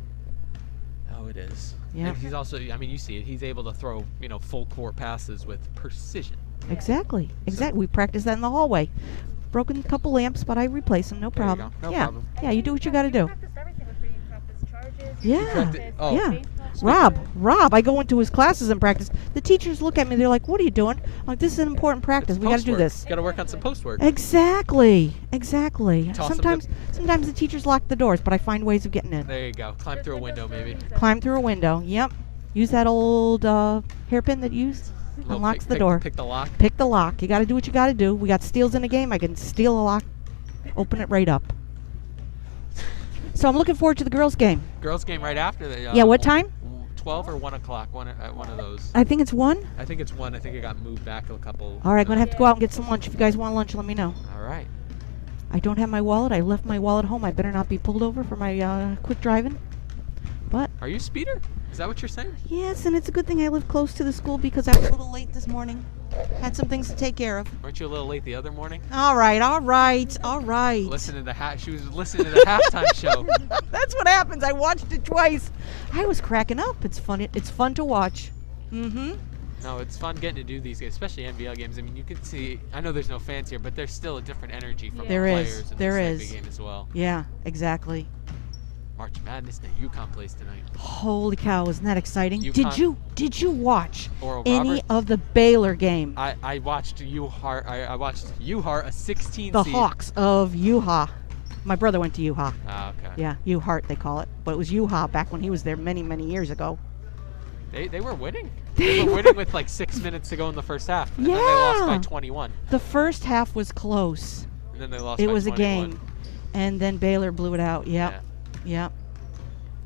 Oh, it is. Yeah. And he's also, I mean, you see it. He's able to throw, full court passes with precision. Exactly. Exactly. We practiced that in the hallway. Broken a couple lamps, but I replaced them. No There you problem. go. No yeah. problem. Yeah. You do what you got to do. Practice everything with me. Practice charges. Yeah. practice Oh. Yeah. baseball Rob, I go into his classes and practice. The teachers look at me. They're like, "What are you doing?" I'm like, "This is an important practice. We got to do this." Got to work on some post work. Exactly. Toss 'em the- Sometimes the teachers lock the doors, but I find ways of getting in. There you go. Climb through a window, maybe. Climb through a window. Yep. Use that old hairpin that you used. Little Unlocks pick- the pick- door. Pick the lock. Pick the lock. You got to do what you got to do. We got steals in the game. I can steal a lock, open it right up. So I'm looking forward to the girls' game. Girls game right after the. Yeah, what time? 12 or 1 o'clock. One of those. I think it's 1. I think it's 1. I think it got moved back a couple. All right, going to have to go out and get some lunch. If you guys want lunch, let me know. All right. I don't have my wallet. I left my wallet home. I better not be pulled over for my quick driving. But, Are you a speeder? Is that what you're saying? yes, and it's a good thing I live close to the school because I was a little late this morning. Had some things to take care of. Weren't you a little late the other morning? All right. Listen to the She was listening to the halftime show. That's what happens seconds. I watched it twice. I was cracking up. It's fun. It's fun to watch. Mm-hmm. No, it's fun getting to do these games, especially NVL games. I mean, you can see, I know there's no fans here, but there's still a different energy from the There is. players in There this type is. of game as well. Yeah, exactly. March Madness that UConn plays tonight. Holy cow, isn't that exciting? UConn. Did you watch Oral any Roberts. of the Baylor game? I watched UHart. I watched UHart, a 16 The seed. Hawks of UHA. My brother went to UHA. Ah, okay. Yeah, UHart they call it, but it was UHA back when he was there many, many years ago. They were winning. They They were were- winning with like 6 minutes to go in the first half. And then they lost by Yeah. 21. The first half was close. And then they lost It by was a 21. game, and then Baylor blew it out. Yep, Yeah. yep.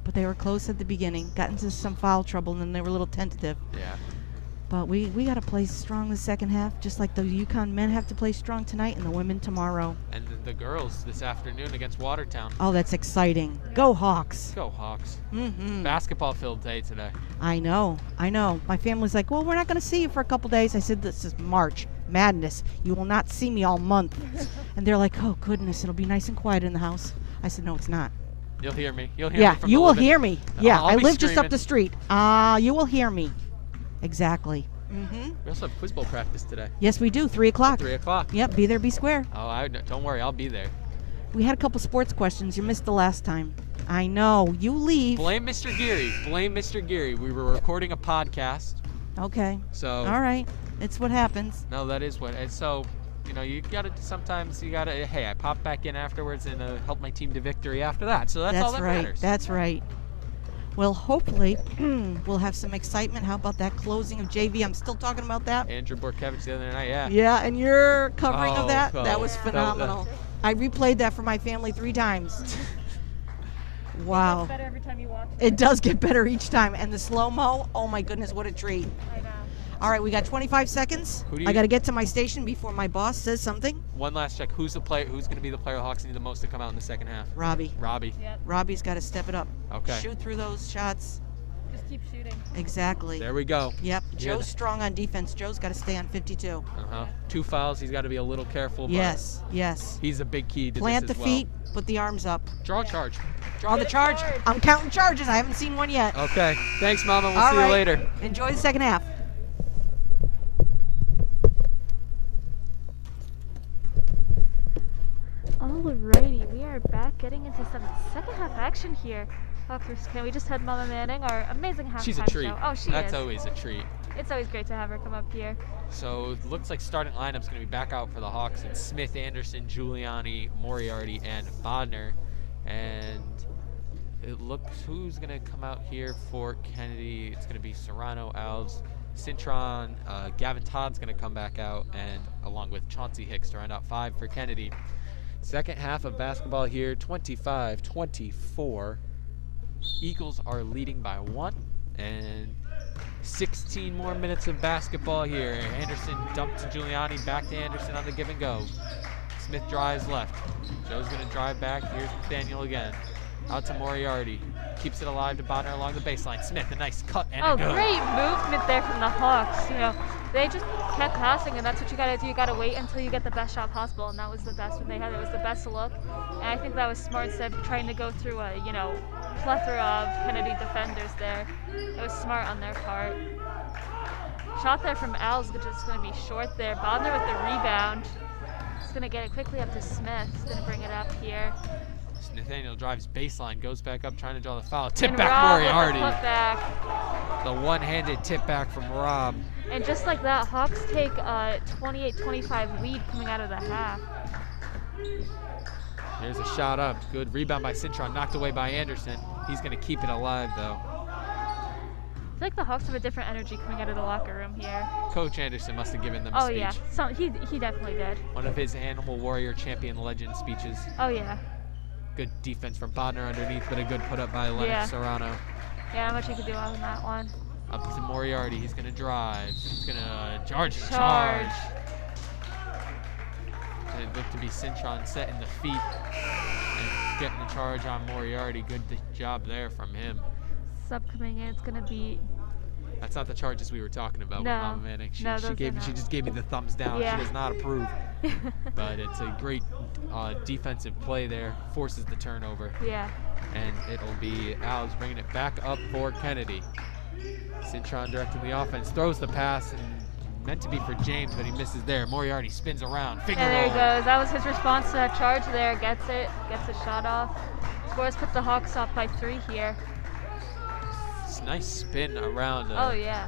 But they were close at the beginning. Got into some foul trouble, and then they were a little tentative. Yeah. But we got to play strong the second half, just like the UConn men have to play strong tonight, and the women tomorrow. And the girls this afternoon against Watertown. Oh, that's exciting! Go Hawks! Go Hawks. Mm-hmm. Basketball filled day today. I know. My family's like, well, we're not going to see you for a couple days. I said, this is March Madness. You will not see me all month. And they're like, oh, goodness, it'll be nice and quiet in the house. I said, no, it's not. You'll hear me. You'll hear Yeah, me from you the will living- hear me. Yeah, I'll I be live just up screaming. the street. You will hear me. Exactly. Mm-hmm. We also have quiz bowl practice today. Yes, we do. 3 o'clock. 3 o'clock. Yep, be there, be square. Oh, don't worry. I'll be there. We had a couple sports questions. You missed the last time. I know. You leave. Blame Mr. Geary. Blame Mr. Geary. We were recording a podcast. Okay. So, All right. It's what happens. no, that is what. And so, you got to sometimes, hey, I pop back in afterwards and help my team to victory after that. So that's all that right. matters. That's right. Well, hopefully, we'll have some excitement. How about that closing of JV? I'm still talking about that. Andrew Borkevich the other night, yeah. Yeah, and your covering of Oh, that, oh, that was that- phenomenal. I replayed that for my family 3 times. Wow. better every time you watch It does get better each time. And the slow-mo, oh my goodness, what a treat. I know. All right, we got 25 seconds. Who do I you- got to get to my station before my boss says something. One last check. Who's going to be the player the Hawks need the most to come out in the second half? Robbie. Robbie. Yep. Robbie's got to step it up. Okay. Shoot through those shots. Just keep shooting. Exactly. There we go. Yep. Yeah, Joe's strong on defense. Joe's got to stay on 52. Uh-huh. 2 fouls. He's got to be a little careful. Yes, yes. But he's a big key to Plant this the as well. feet, put the arms up. Draw a charge. Draw the charge. charge. I'm counting charges. I haven't seen one yet. Okay. Thanks, Mama. We'll All see right. you later. Enjoy the second half. Alrighty, we are back getting into some second half action here. Can we just had Mama Manning, our amazing halftime She's a treat. show. Oh, she That's is. always a treat. It's always great to have her come up here. So it looks like starting lineup's going to be back out for the Hawks. It's Smith, Anderson, Giuliani, Moriarty, and Bodner. And it looks who's going to come out here for Kennedy. It's going to be Serrano, Alves, Cintron, Gavin Todd's going to come back out, and along with Chauncey Hicks to round out 5 for Kennedy. Second half of basketball here, 25-24. Eagles are leading by 1, and 16 more minutes of basketball here. Anderson dumped to Giuliani, back to Anderson on the give and go. Smith drives left. Joe's gonna drive back. Here's Nathaniel again. Out to Moriarty. Keeps it alive to Bonner along the baseline. Smith, a nice cut and Oh, a good. great movement there from the Hawks. They just kept passing, and that's what you gotta do. You gotta wait until you get the best shot possible, and that was the best one they had. It was the best look, and I think that was smart instead of trying to go through a, plethora of Kennedy defenders there. It was smart on their part. Shot there from Al's, which is gonna be short there. Bodner with the rebound. He's gonna get it quickly up to Smith. He's gonna bring it up here. Nathaniel drives baseline, goes back up trying to draw the foul. Tip And back Rob with the Moriarty. putback. The one-handed tip back from Rob. And just like that, Hawks take a 28-25 lead coming out of the half. There's a shot up. Good rebound by Cintron, knocked away by Anderson. He's going to keep it alive, though. I feel like the Hawks have a different energy coming out of the locker room here. Coach Anderson must have given them a Oh speech. yeah, he definitely did. One of his Animal Warrior Champion Legend speeches. Oh yeah, Good defense from Bodner underneath, but a good put up by Lennox Yeah. Serrano. yeah, not much you could do on that one. Up to Moriarty. He's going to drive. He's going to charge. Charge. And it looked to be Cintron setting the feet and getting the charge on Moriarty. Good job there from him. Sub coming in, it's gonna be That's not the charges we were talking about No. with Mama Manning. She No, those are not. just gave me the thumbs down. Yeah. She does not approve. But it's a great defensive play there. Forces the turnover. yeah. And it'll be Alves bringing it back up for Kennedy. Cintron directing the offense, throws the pass, and meant to be for James, but he misses there. Moriarty spins around, finger Yeah, there he roll. goes. That was his response to that charge there. Gets it, gets the shot off. Scores, puts the Hawks up by 3 here. It's a nice spin around. Oh yeah,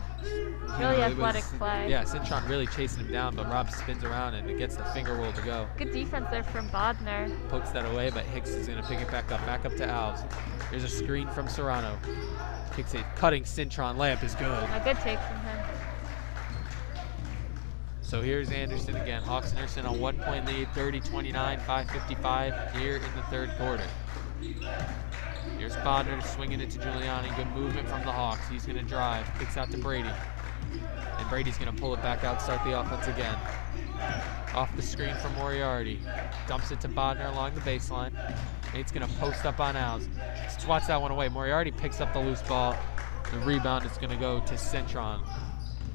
really athletic play. Yeah, Cintron really chasing him down, but Rob spins around and it gets the finger roll to go. Good defense there from Bodner. Pokes that away, but Hicks is going to pick it back up to Alves. Here's a screen from Serrano. Kicks it, cutting Cintron. Layup is good. A good take from him. So here's Anderson again. Hawks and Anderson on 1 point lead, 30-29, 5:55 here in the third quarter. Here's Bodner swinging it to Giuliani. Good movement from the Hawks. He's going to drive, kicks out to Brady. And Brady's going to pull it back out, start the offense again. Off the screen from Moriarty. Dumps it to Bodner along the baseline. Nate's going to post up on Alves. Swats that one away. Moriarty picks up the loose ball. The rebound is going to go to Cintron.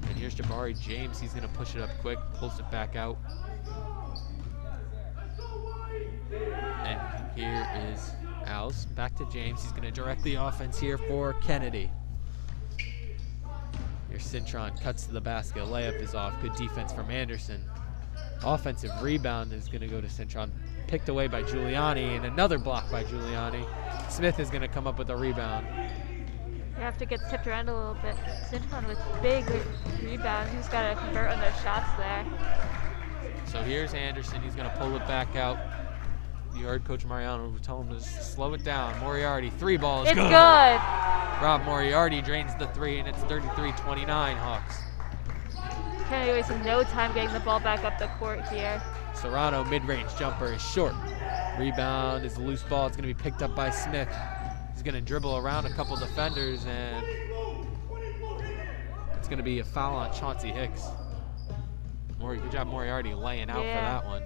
And here's Jabari James. He's going to push it up quick, pulls it back out. And here is Alves. Back to James. He's going to direct the offense here for Kennedy. Here's Cintron. Cuts to the basket. Layup is off. Good defense from Anderson. Offensive rebound is going to go to Cintron. Picked away by Giuliani, and another block by Giuliani. Smith is going to come up with a rebound. You have to get tipped around a little bit. Cintron with big rebound. He's got to convert on those shots there. So here's Anderson. He's going to pull it back out. You heard Coach Mariano tell him to slow it down. Moriarty, 3 ball is It's good. good. Rob Moriarty drains the 3, and it's 33-29 Hawks. Kennedy wasting no time getting the ball back up the court here. Serrano mid-range jumper is short. Rebound is a loose ball. It's going to be picked up by Smith. He's going to dribble around a couple defenders, and it's going to be a foul on Chauncey Hicks. Good job Moriarty laying out for that one.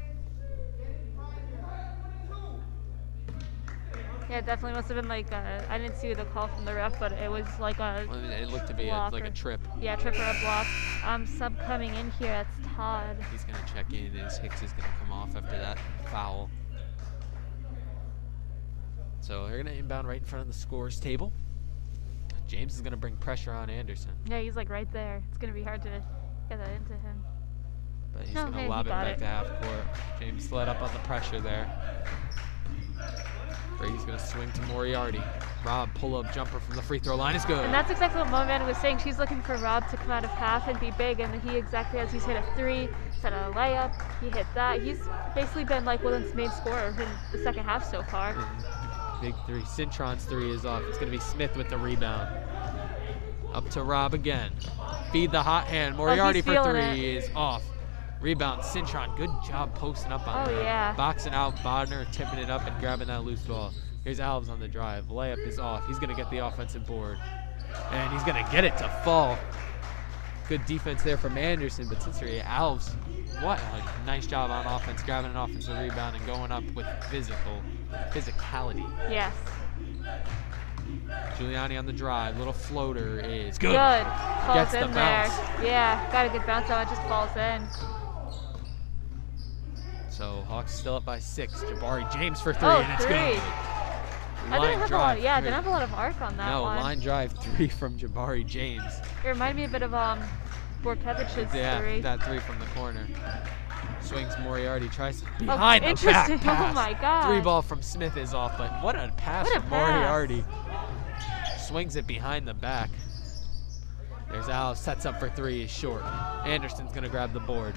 Yeah, it definitely must have been like I didn't see the call from the ref, but it was like a Well, it looked to be like a trip. Yeah, trip or a block. Sub coming in here, that's Todd. He's going to check in as Hicks is going to come off after that foul. So they're going to inbound right in front of the scores table. James is going to bring pressure on Anderson. Yeah, he's like right there. It's going to be hard to get that into him. But he's No, going to hey, lob he it got back it. to half court. James let up on the pressure there. Brady's going to swing to Moriarty. Rob, pull-up jumper from the free throw line is good. And that's exactly what Moman was saying. She's looking for Rob to come out of half and be big, and he exactly as he's hit a 3, set a layup, he hit that. He's basically been like Woodland's main scorer in the second half so far. Big 3. Cintron's 3 is off. It's going to be Smith with the rebound. Up to Rob again. Feed the hot hand. Moriarty for 3 is off. Rebound, Cintron. Good job posting up on her. Yeah. Boxing out Bodner, tipping it up and grabbing that loose ball. Here's Alves on the drive. Layup is off. He's going to get the offensive board. And he's going to get it to fall. Good defense there from Anderson, but Cincinnati Alves, what a nice job on offense, grabbing an offensive rebound and going up with physicality. Yes. Giuliani on the drive. Little floater is good. Good. Falls Gets the in there. bounce. Yeah, got a good bounce out. It just falls in. So Hawks still up by 6. Jabari James for 3, Oh, and it's 3. good. I didn't have a lot. Yeah, 3. didn't have a lot of arc on that No, one. line drive 3 from Jabari James. It reminded me a bit of Borkevich's Yeah, 3. that 3 from the corner. Swings Moriarty, tries behind the back interesting. pass. Oh my God. 3 ball from Smith is off, but what a pass What a from pass. Moriarty. Swings it behind the back. There's Al, sets up for 3, is short. Anderson's gonna grab the board.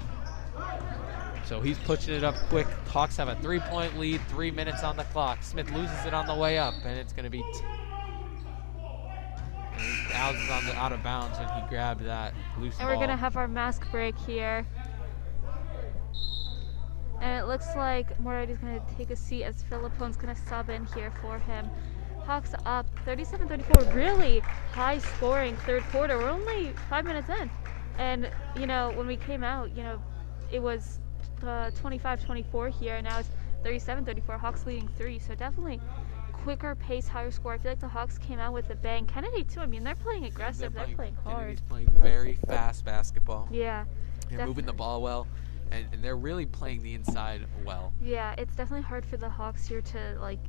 So he's pushing it up quick. Hawks have a 3-point lead, 3 minutes on the clock. Smith loses it on the way up, and it's gonna be Alves is on the out of bounds when he grabbed that loose And ball. we're gonna have our mask break here. And it looks like Moriarty's gonna take a seat as Philippone's gonna sub in here for him. Hawks up 37-34, really high scoring third quarter. We're only 5 minutes in. And, you know, when we came out, you know, it was 25-24 here, and now it's 37-34, Hawks leading 3. So definitely quicker pace, higher score. I feel like the Hawks came out with a bang. Kennedy too, I mean, they're playing aggressive, they're playing hard. Kennedy's playing very fast basketball. Yeah. They're moving the ball well, and they're really playing the inside well. Yeah, it's definitely hard for the Hawks here to like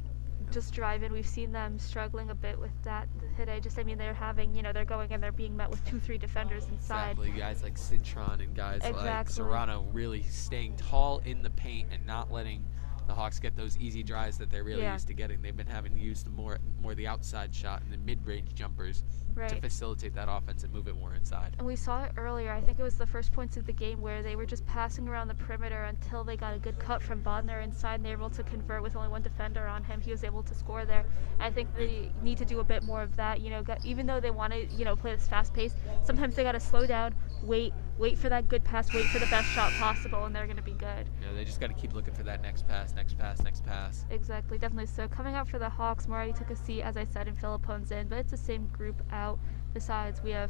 just drive in. We've seen them struggling a bit with that today. I mean, they're having, they're going and they're being met with 2-3 defenders inside. Exactly, guys like Cintron and guys like Exactly. Serrano really staying tall in the paint and not letting the Hawks get those easy drives that they're really Yeah. used to getting. They've been having to use more the outside shot and the mid-range jumpers to Right. facilitate that offense and move it more inside. And we saw it earlier. I think it was the first points of the game where they were just passing around the perimeter until they got a good cut from Bodner inside, and they were able to convert with only one defender on him. He was able to score there. And I think they need to do a bit more of that. Even though they want to, play this fast pace, sometimes they got to slow down, wait for that good pass, wait for the best shot possible, and they're going to be good. They just got to keep looking for that next pass, next pass, next pass. Exactly, definitely. So coming out for the Hawks, Moriarty took a seat, as I said, and Philippone's in, but it's the same group out. Besides, we have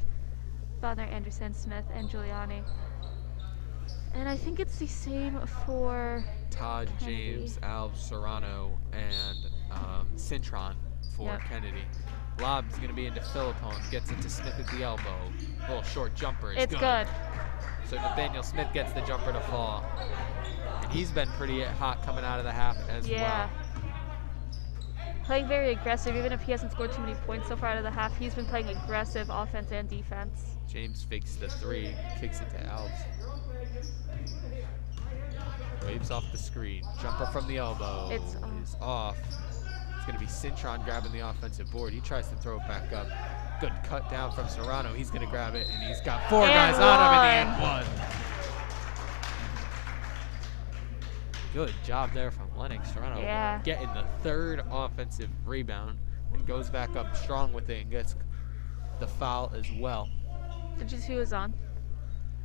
Bodner, Anderson, Smith, and Giuliani. And I think it's the same for Todd, Kennedy. James, Alves, Serrano, and Cintron for Yep. Kennedy. Lob's going to be into Philippone, gets it to Smith at the elbow. Little short jumper. it's good. So Nathaniel Smith gets the jumper to fall. And he's been pretty hot coming out of the half as Yeah. well. Playing very aggressive, even if he hasn't scored too many points so far out of the half. He's been playing aggressive offense and defense. James fakes the three, kicks it to Alves. Waves off the screen. Jumper from the elbow. It's is off. It's going to be Cintron grabbing the offensive board. He tries to throw it back up. Good cut down from Serrano. He's going to grab it, and he's got four And guys on him in the one. end one. Good job there from Lennox. Serrano Yeah. getting the third offensive rebound and goes back up strong with it and gets the foul as well. Did you see who was on?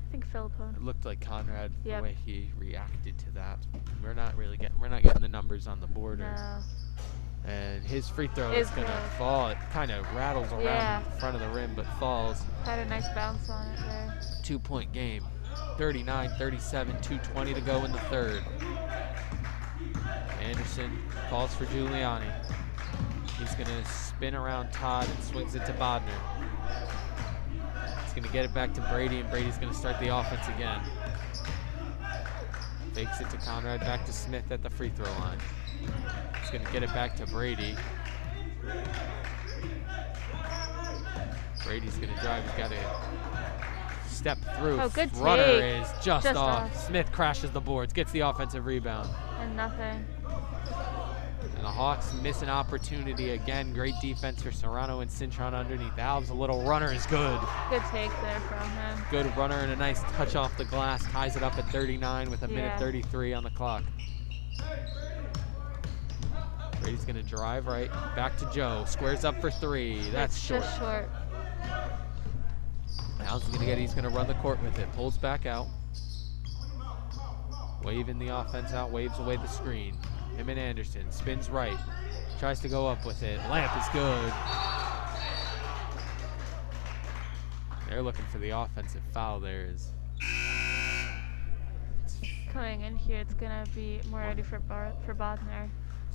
I think Philippone. It looked like Conrad, Yep. the way he reacted to that. We're not getting the numbers on the board. No. And his free throw Is is going to good. fall. It kind of rattles around Yeah. in front of the rim, but falls. Had a nice bounce on it there. 2-point game. 39-37, 2:20 to go in the third. Anderson calls for Giuliani. He's going to spin around Todd and swings it to Bodner. He's going to get it back to Brady, and Brady's going to start the offense again. Fakes it to Conrad, back to Smith at the free throw line. He's going to get it back to Brady. Brady's going to drive. He's got to step through. Oh, good Runner take. is just Just off. off. Smith crashes the boards, gets the offensive rebound. And nothing. And the Hawks miss an opportunity again. Great defense for Serrano and Cintron underneath. Alves, a little runner is good. Good take there from him. Good runner and a nice touch off the glass. Ties it up at 39 with a minute Yeah. 33 on the clock. Brady's going to drive right. Back to Joe. Squares up for three. That's It's short. just short. Alves is going to he's going to run the court with it. Pulls back out. Waving the offense out. Waves away the screen. Him and Anderson. Spins right. Tries to go up with it. Lamp is good. They're looking for the offensive foul there. Coming in here, it's going to be more ready for Bodner.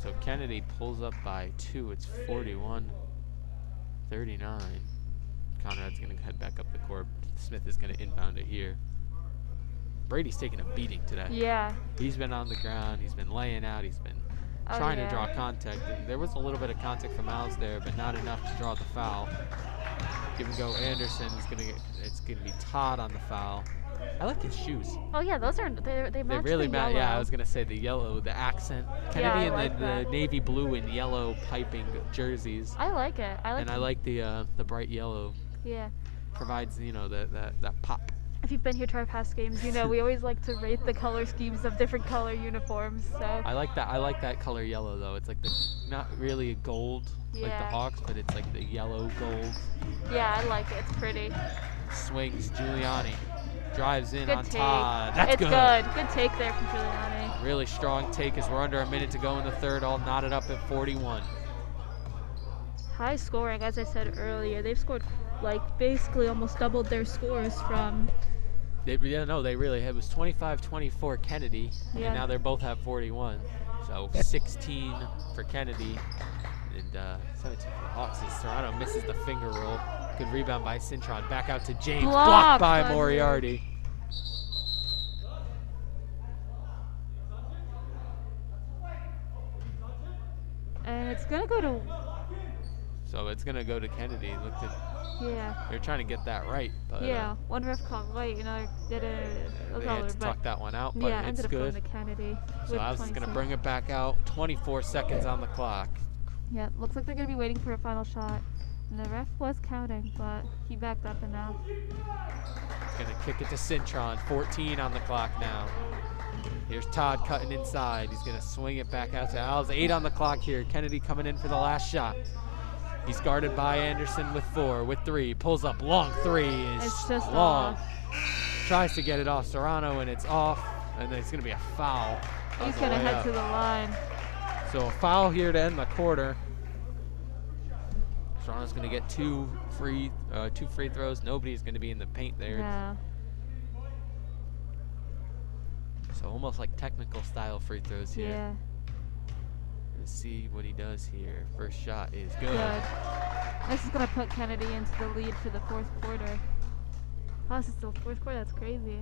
So Kennedy pulls up by 2. It's 41-39. Conrad's going to head back up the court. Smith is going to inbound it here. Brady's taking a beating today. Yeah. He's been on the ground. He's been laying out. He's been Oh, trying yeah. to draw contact. And there was a little bit of contact from Alves there, but not enough to draw the foul. Give and go Anderson. It's going to be Todd on the foul. I like his shoes. Oh yeah, those are they They match really the matter. yellow. Yeah, I was gonna say the yellow, the accent. Yeah, Kennedy I and like the that. navy blue and yellow piping jerseys, I like it. I like. and I like the bright yellow. Yeah. Provides that pop. If you've been here to our past games, you know we always like to rate the color schemes of different color uniforms. So I like that. I like that color yellow though. It's like the not really a gold like the Yeah. Hawks, but it's like the yellow gold. yeah, I like it. It's pretty. Swings Giuliani, drives in Good on take. Todd. That's it's good. Good take there from Giuliani. Really strong take as we're under a minute to go in the third. All knotted up at 41. High scoring, as I said earlier. They've scored like basically almost doubled their scores from. They really. It was 25-24 Kennedy, Yeah. and now they're both at 41. So 16 for Kennedy, and 17 for the Hawks. As Serrano misses the finger roll. Good rebound by Cintron. Back out to James. Blocked Blocked by by Moriarty. And it's going So it's going to go to Kennedy. Looked at, Yeah. they're trying to get that right. But, Yeah. One ref called white, another did they a had color, to but tuck that one out, but yeah, it's ended up going good. to Kennedy. So with Alves is 20 going to seconds. bring it back out. 24 seconds on the clock. Yeah, looks like they're going to be waiting for a final shot. And the ref was counting, but he backed up enough. He's going to kick it to Cintron. 14 on the clock now. Here's Todd cutting inside. He's going to swing it back out to Alves. 8 on the clock here. Kennedy coming in for the last shot. He's guarded by Anderson with 4, with 3. Pulls up long 3 is It's just long. off. Tries to get it off Serrano and it's off. And then it's going to be a foul. on He's the going to way head up. to the line. So a foul here to end the quarter. Serrano's going to get two free throws. Nobody's going to be in the paint there. Yeah. So almost like technical style free throws here. Yeah. Let's see what he does here. First shot is good. Good. This is going to put Kennedy into the lead for the fourth quarter. Oh, this is still fourth quarter. That's crazy.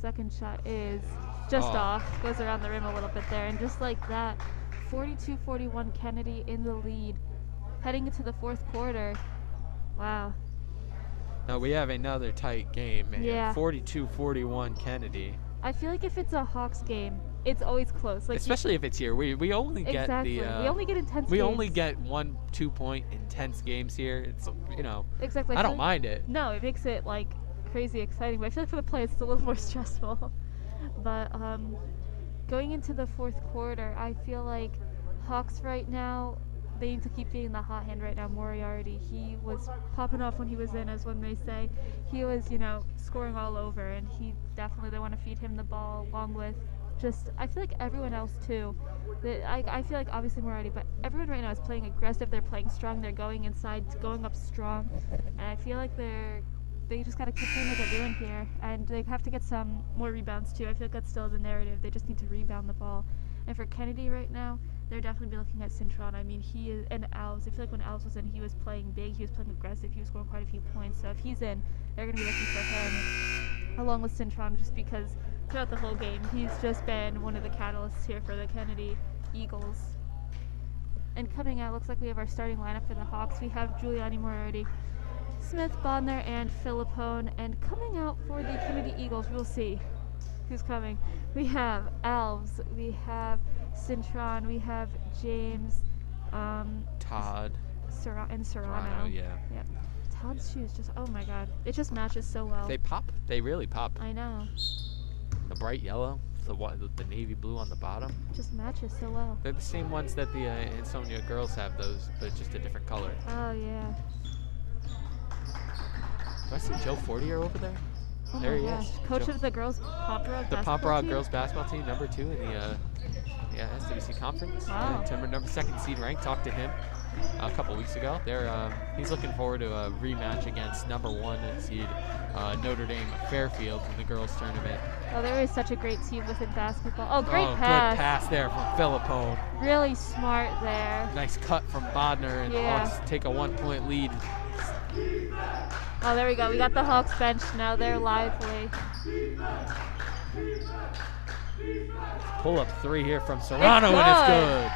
Second shot is just Oh. off. Goes around the rim a little bit there. And just like that, 42-41 Kennedy in the lead. Heading into the fourth quarter. Wow. Now we have another tight game, man. Yeah. 42-41 Kennedy. I feel like if it's a Hawks game, it's always close. Like you- Especially if it's here. We only get exactly. the we only get intense we games. only get 1-2 point intense games here. It's Exactly. I feel don't like- mind it. No, it makes it like crazy exciting, but I feel like for the players it's a little more stressful. But going into the fourth quarter, I feel like Hawks right now, they need to keep feeding the hot hand right now. Moriarty, he was popping off when he was in, as one may say. He was, scoring all over, and they want to feed him the ball along with I feel like everyone else too. I feel like obviously Moriarty, but everyone right now is playing aggressive. They're playing strong. They're going inside, going up strong, and I feel like they just got to keep doing what they're doing here, and they have to get some more rebounds too. I feel like that's still the narrative. They just need to rebound the ball. And for Kennedy right now, they're definitely looking at Cintron. I mean, he is, and Alves. I feel like when Alves was in, he was playing big. He was playing aggressive. He was scoring quite a few points. So if he's in, they're going to be looking for him along with Cintron, just because throughout the whole game, he's just been one of the catalysts here for the Kennedy Eagles. And coming out, looks like we have our starting lineup for the Hawks. We have Giuliani, Moriarty, Smith, Bodner, and Philippone. And coming out for the Kennedy Eagles, we'll see who's coming. We have Alves, we have Cintron, we have James, Todd. and Serrano. Serrano, yeah. Yep. Todd's shoes just, oh my god, it just matches so well. They pop. They really pop. I know, The bright yellow, the navy blue on the bottom. just matches so well. They're the same ones that the Insomnia girls have, those, but just a different color. Oh yeah. Do I see Joe Fortier over there? Oh There my he gosh. is. Coach Joe- of the girls Pop Rock The basketball Pop Rock team? girls basketball team, number 2 in the SWC conference. Wow. Number 2nd seed ranked. Talked to him a couple weeks ago. He's looking forward to a rematch against number 1 seed Notre Dame Fairfield in the girls tournament. Oh, there is such a great team within basketball. Oh, great Good pass. pass there from Philippone. Really smart there. Nice cut from Bodner, and Yeah. the Hawks take a 1-point lead. Oh, there we go. We got the Hawks bench now. They're lively. Pull up 3 here from Serrano, and it's good. good.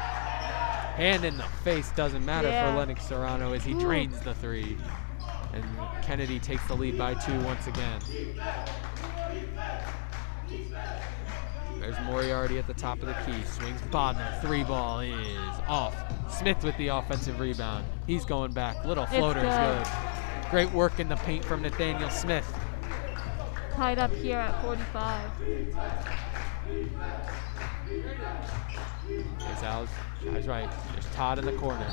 Hand in the face doesn't matter Yeah. for Lennox Serrano as he Ooh. drains the 3. And Kennedy takes the lead by 2 once again. There's Moriarty at the top of the key. Swings Bodner. 3 ball is off. Smith with the offensive rebound. He's going back. Little It's floater is good. good. Great work in the paint from Nathaniel Smith. Tied up here at 45. There's Alves. That's right. There's Todd in the corner.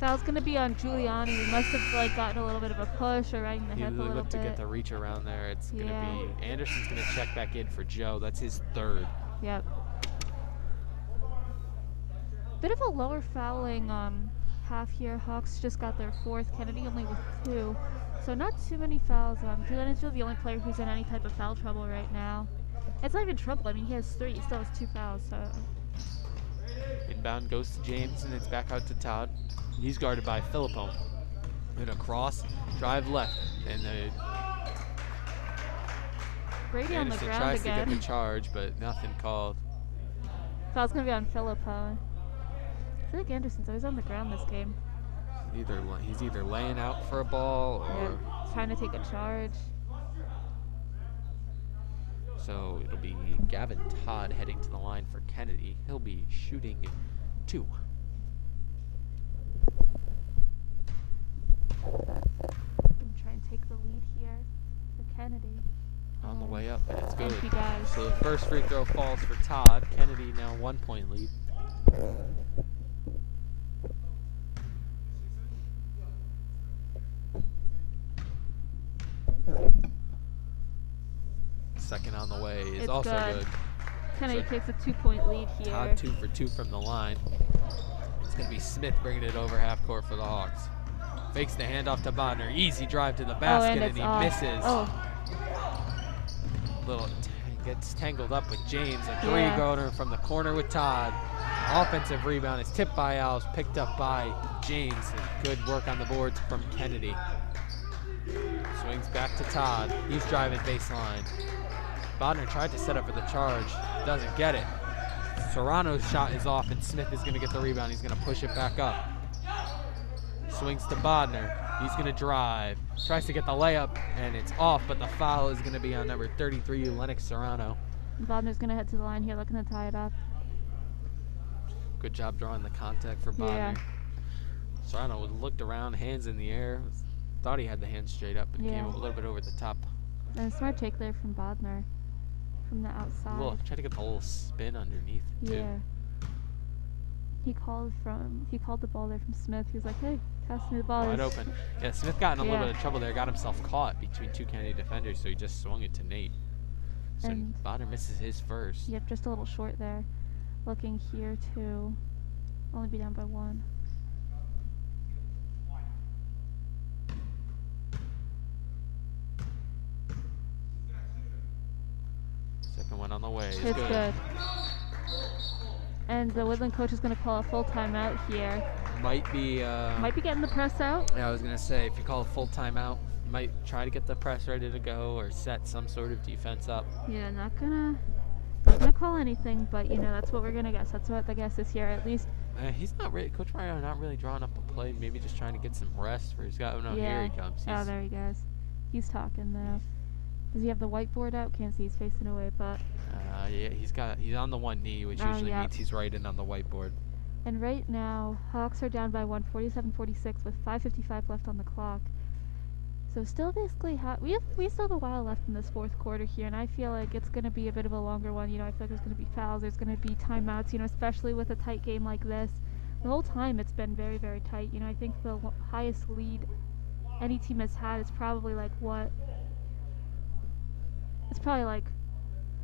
Foul's going to be on Giuliani. We must have gotten a little bit of a push or right in the He hip a little looked to bit. get the reach around there. It's going to Yeah. be Anderson's going to check back in for Joe. That's his 3rd. Yep. Bit of a lower fouling half here. Hawks just got their 4th. Kennedy only with 2. So not too many fouls. Giuliani's really the only player who's in any type of foul trouble right now. It's not even trouble. I mean, he has 3. He still has 2 fouls. So Inbound goes to James, and it's back out to Todd. He's guarded by Philippone. And across, drive left, and Brady on the Anderson ground tries to again. get the charge, but nothing called. Foul's gonna be on Filippo. I feel like Anderson's always on the ground this game. He's either laying out for a ball or Yeah, trying to take a charge. so it'll be Gavin Todd heading to the line for Kennedy. He'll be shooting 2. Gonna try and take the lead here for Kennedy. On the way up, and it's good. And he does. So the first free throw falls for Todd. Kennedy now 1-point lead. Second on the way is It's also good. good. Kennedy So takes a 2-point lead here. Todd 2 for 2 from the line. It's going to be Smith bringing it over half court for the Hawks. Fakes the handoff to Bodner. Easy drive to the basket, and he misses. Oh, Gets tangled up with James. A Yeah. three-goer from the corner with Todd. Offensive rebound is tipped by Alves, picked up by James. And good work on the boards from Kennedy. Swings back to Todd. He's driving baseline. Bodner tried to set up for the charge. Doesn't get it. Serrano's shot is off, and Smith is going to get the rebound. He's going to push it back up. Swings to Bodner. He's going to drive. Tries to get the layup, and it's off, but the foul is going to be on number 33, Lennox Serrano. Bodner's gonna head to the line here, looking to tie it up. Good job drawing the contact for Bodner. Yeah. Serrano looked around, hands in the air. Thought he had the hands straight up, but came Yeah. a little bit over the top. And a smart take there from Bodner, from the outside. Try to get the little spin underneath, too. Yeah. He called the ball there from Smith. He was like, "Hey, pass me the ball." Wide It's- open. Yeah, Smith got in a little Yeah. bit of trouble there. Got himself caught between 2 Kennedy defenders, so he just swung it to Nate. So And- Bodner misses his first. Yep, just a little short there. Looking here to only be down by 1. Second one on the way. It's good. And the Woodland coach is going to call a full timeout here. Might be. Might be getting the press out. Yeah, I was gonna say if you call a full timeout, you might try to get the press ready to go or set some sort of defense up. Yeah, not gonna call anything, but you know that's what we're gonna guess. That's what the guess is here. At least. He's not really, Coach Mario not really drawing up a play. Maybe just trying to get some rest. Where he's got. Oh no, Yeah. here he comes. Oh, He's- there he goes. He's talking now. Does he have the whiteboard out? Can't see. He's facing away, but. Yeah, he's on the one knee, which Oh, usually yeah. means he's writing on the whiteboard. And right now, Hawks are down by 1, 47-46, with 5:55 left on the clock. So still basically, we still have a while left in this fourth quarter here, and I feel like it's going to be a bit of a longer one. You know, I feel like there's going to be fouls, there's going to be timeouts. You know, especially with a tight game like this. The whole time it's been very, very tight. You know, I think the highest lead any team has had is probably like what? It's probably like,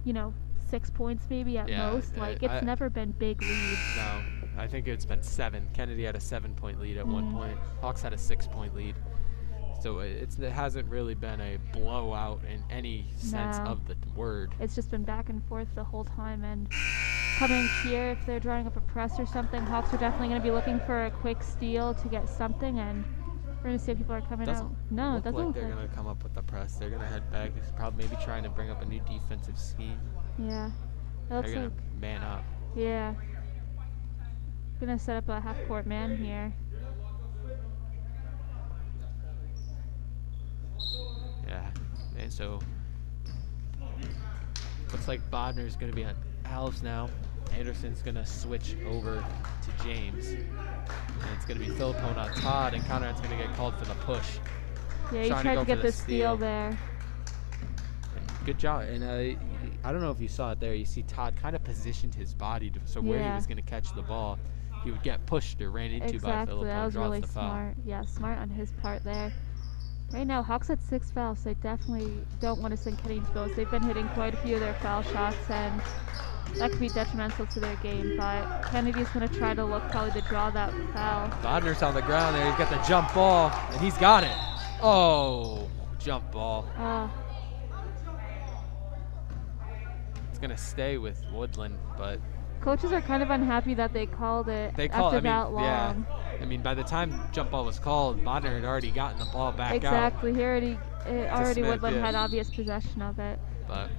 you know, 6 points maybe at Yeah, most. Like it's never been big leads. No, I think it's been 7. Kennedy had a 7-point lead at one point. Hawks had a 6-point lead. So it hasn't really been a blowout in any sense No. of the word. It's just been back and forth the whole time, and coming here, if they're drawing up a press or something, Hawks are definitely going to be looking for a quick steal to get something, and we're going to see if people are coming out. No, it Look doesn't like look they're like. going to come up with the press. They're going to head back. It's probably maybe trying to bring up a new defensive scheme. Yeah, it They're looks going like. to man up. Yeah. Going to set up a half-court man here. Yeah, and so looks like Bodner's going to be on Alves now. Anderson's going to switch over to James. And it's going to be Filippo on Todd, and Conrad's going to get called for the push. Yeah, he Trying to tried go to for get the the steal steal. there. Good job. And I don't know if you saw it there. You see Todd kind of positioned his body so where he Yeah. was going to catch the ball, he would get pushed or ran into by Exactly, Filippo that and was draws really the foul. smart. Yeah, smart on his part there. Right now, Hawks had 6 fouls, so they definitely don't want to send Kenny into goals. They've been hitting quite a few of their foul shots, and that could be detrimental to their game. But Kennedy's going to try to look probably to draw that foul. Bodner's on the ground there. He's got the jump ball, and he's got it. Oh, jump ball. It's going to stay with Woodland, but Coaches are kind of unhappy that they called it they call after I mean, that long. yeah. I mean, by the time jump ball was called, Bodner had already gotten the ball back out. Exactly. He already Smith, Woodland yeah. had obvious possession of it. But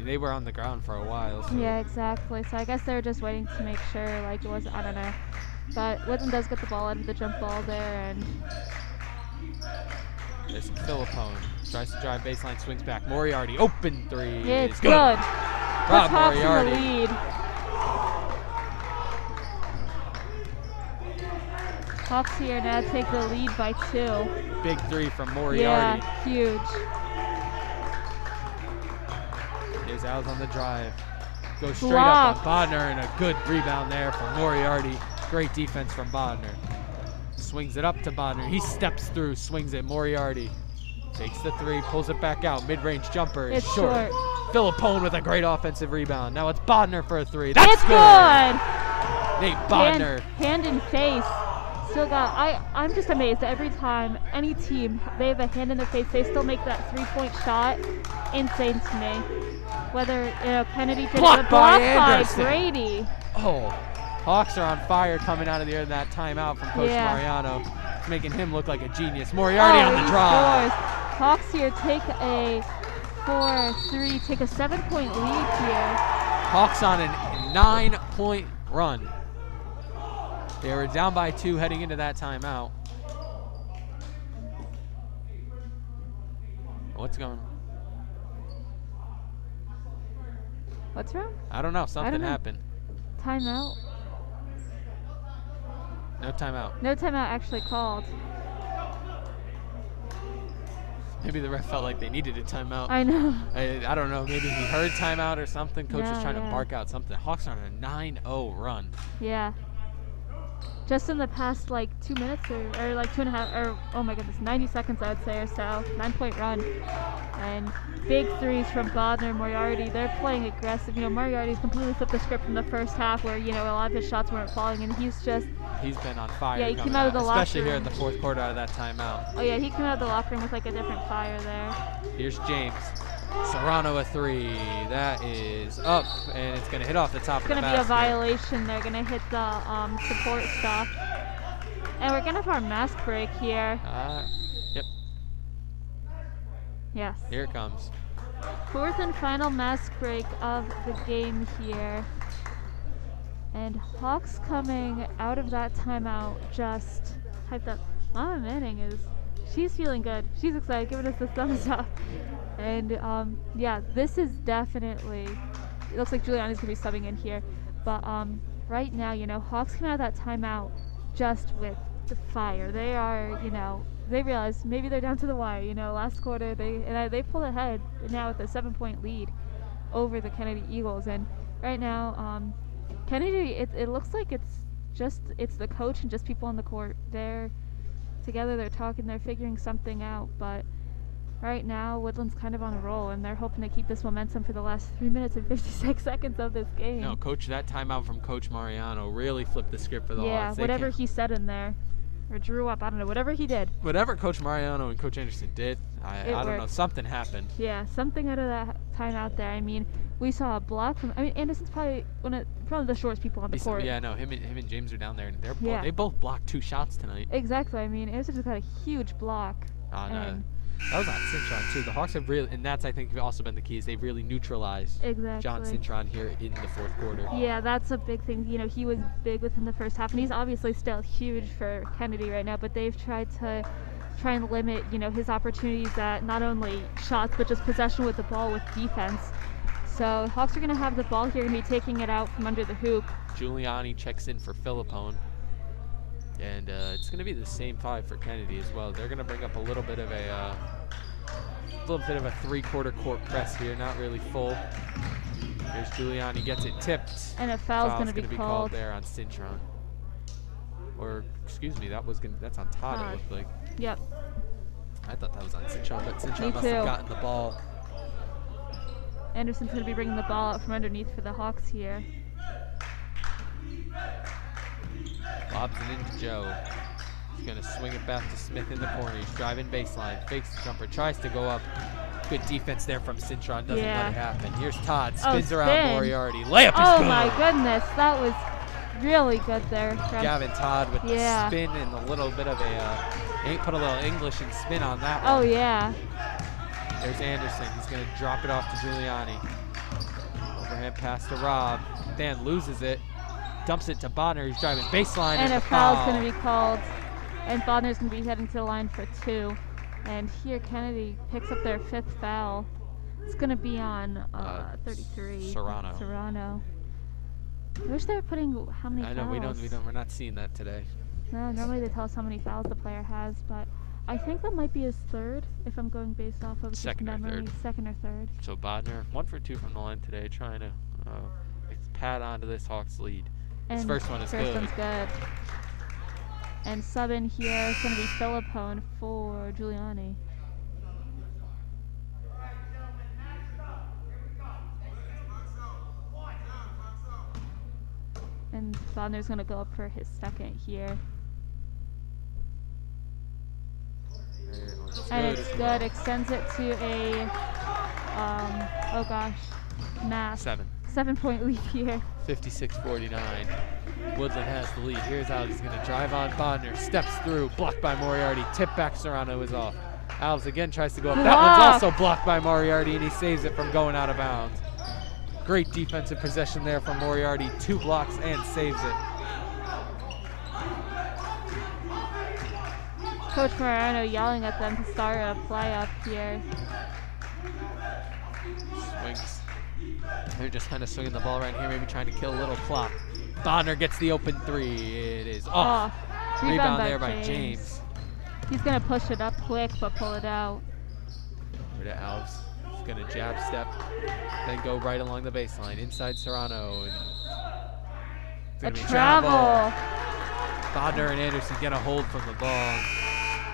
mean, they were on the ground for a while. So Yeah, exactly. So I guess they were just waiting to make sure, like, it was, I don't know. But Woodland does get the ball out of the jump ball there, and there's Philippone. Tries to drive baseline, swings back. Moriarty, open three. it's is good. Rob Puts Hawks in the Moriarty. lead. Hawks here now take the lead by 2. Big three from Moriarty. Yeah, huge. Here's Al's on the drive. Goes straight Blocked. up on Bodner, and a good rebound there from Moriarty. Great defense from Bodner. Swings it up to Bodner. He steps through, swings it. Moriarty takes the three, pulls it back out. Mid-range jumper is It's short. short. Philippone with a great offensive rebound. Now it's Bodner for a three. That's It's good. Nate Bodner. Hand in face. Still got, I'm just amazed that every time any team, they have a hand in their face, they still make that 3-point shot. Insane to me. Whether, Kennedy did Blocked it, by blocked by Anderson. Brady. Oh, Hawks are on fire coming out of the end of that timeout from Coach Yeah. Mariano, making him look like a genius. Moriarty on the he drive. scores. Hawks here take a 4-3, take a 7-point lead here. Hawks on a 9-point run. They were down by 2 heading into that timeout. What's going on? What's wrong? I don't know. Something know. happened. Timeout? No timeout. No timeout actually called. Maybe the ref felt like they needed a timeout. I know. I don't know. Maybe he heard timeout or something. Coach was Yeah, trying to yeah. bark out something. Hawks are on a 9-0 run. Yeah. Just in the past, like, 2 minutes or like 2.5, or oh my goodness, 90 seconds, I would say, or so. 9-point run. And big threes from Bodner, Moriarty. They're playing aggressive. Moriarty's completely flipped the script from the first half where, a lot of his shots weren't falling, and he's just, He's been on fire. Yeah, he coming came out of the locker especially here in room. the fourth quarter out of that timeout. oh yeah, he came out of the locker room with like a different fire there. Here's James. Serrano a three. That is up, and it's going to hit off the top It's of the going to be a basket. violation. They're going to hit the support stuff. And we're going to have our mask break here. Yep, Yes. here it comes. Fourth and final mask break of the game here. And Hawks coming out of that timeout just hyped up. Mama Manning she's feeling good. She's excited, giving us the thumbs up. And yeah, this is definitely, it looks like Giuliani's gonna be subbing in here. But right now, Hawks come out of that timeout just with the fire. They are, they realize maybe they're down to the wire. Last quarter they pulled ahead now with a 7-point lead over the Kennedy Eagles. And right now, Kennedy, it looks like it's the coach and just people on the court. They're together, they're talking, they're figuring something out. But right now, Woodland's kind of on a roll, and they're hoping to keep this momentum for the last 3 minutes and 56 seconds of this game. No, Coach, that timeout from Coach Mariano really flipped the script for the Yeah, Hawks. They whatever can't- he said in there, or drew up, I don't know, whatever he did. Whatever Coach Mariano and Coach Anderson did, I don't know, worked. something happened. Yeah, something out of that timeout there. I mean, we saw a block from. Anderson's probably probably the shortest people on the court. Yeah, no, him and James are down there, and Yeah. they both blocked 2 shots tonight. Exactly. I mean, Anderson just got a huge block. On, and that was on Cintron too. The Hawks have really, and that's I think also been the key, is they've really neutralized exactly. John Cintron here in the fourth quarter. Yeah, that's a big thing. He was big within the first half, and he's obviously still huge for Kennedy right now. But they've tried and limit, his opportunities at not only shots but just possession with the ball with defense. So Hawks are going to have the ball here and be taking it out from under the hoop. Giuliani checks in for Philippone. And it's going to be the same 5 for Kennedy as well. They're going to bring up a little bit of a 3-quarter court press here, not really full. Here's Giuliani, gets it tipped. And a foul's going to be called called. there on Cintron. Or excuse me, that's on Todd. Todd. It looked like. Yep. I thought that was on Cintron, but Cintron Me must have too. gotten the ball. Anderson's going to be bringing the ball out from underneath for the Hawks here. Lobs it into Joe. He's going to swing it back to Smith in the corner. He's driving baseline, fakes the jumper, tries to go up. Good defense there from Cintron, doesn't Yeah. let it happen. Here's Todd, Oh, spins around spin. Moriarty. Layup is Oh good. my goodness, that was really good there. From Gavin Todd with Yeah. the spin and a little bit of put a little English and spin on that Oh one. yeah. There's Anderson. He's going to drop it off to Giuliani. overhand pass to Rob. Dan loses it, dumps it to Bonner. He's driving baseline. And a a foul's foul. going to be called, and Bodner's going to be heading to the line for 2. And here Kennedy picks up their 5th foul. It's going to be on 33. Serrano. Serrano. I wish they were putting how many I fouls. know, we're not seeing that today. No, normally they tell us how many fouls the player has, but I think that might be his 3rd, if I'm going based off of just Second or memory. 3rd. 2nd or 3rd. So Bodner, 1 for 2 from the line today, trying to pad onto this Hawks lead. His And first one is first good. one's good. And sub in here is going to be Philippone for Giuliani. And Bodner's going to go up for his 2nd here. And it's good. Extends it to a, oh gosh, math. 7-point lead here. 56-49. Woodland has the lead. Here's Alves. He's going to drive on Bodner. Steps through. Blocked by Moriarty. Tip back. Serrano is off. Alves again tries to go up. That one's also blocked by Moriarty, and he saves it from going out of bounds. Great defensive possession there from Moriarty. 2 blocks and saves it. Coach Mariano yelling at them to start a play up here. Swings. They're just kind of swinging the ball right here, maybe trying to kill a little clock. Bonner gets the open 3. It is off. Rebound there by James. He's going to push it up quick, but pull it out. Over to Alves. He's going to jab step, then go right along the baseline. Inside Serrano. And a travel. Bodner and Anderson get a hold from the ball.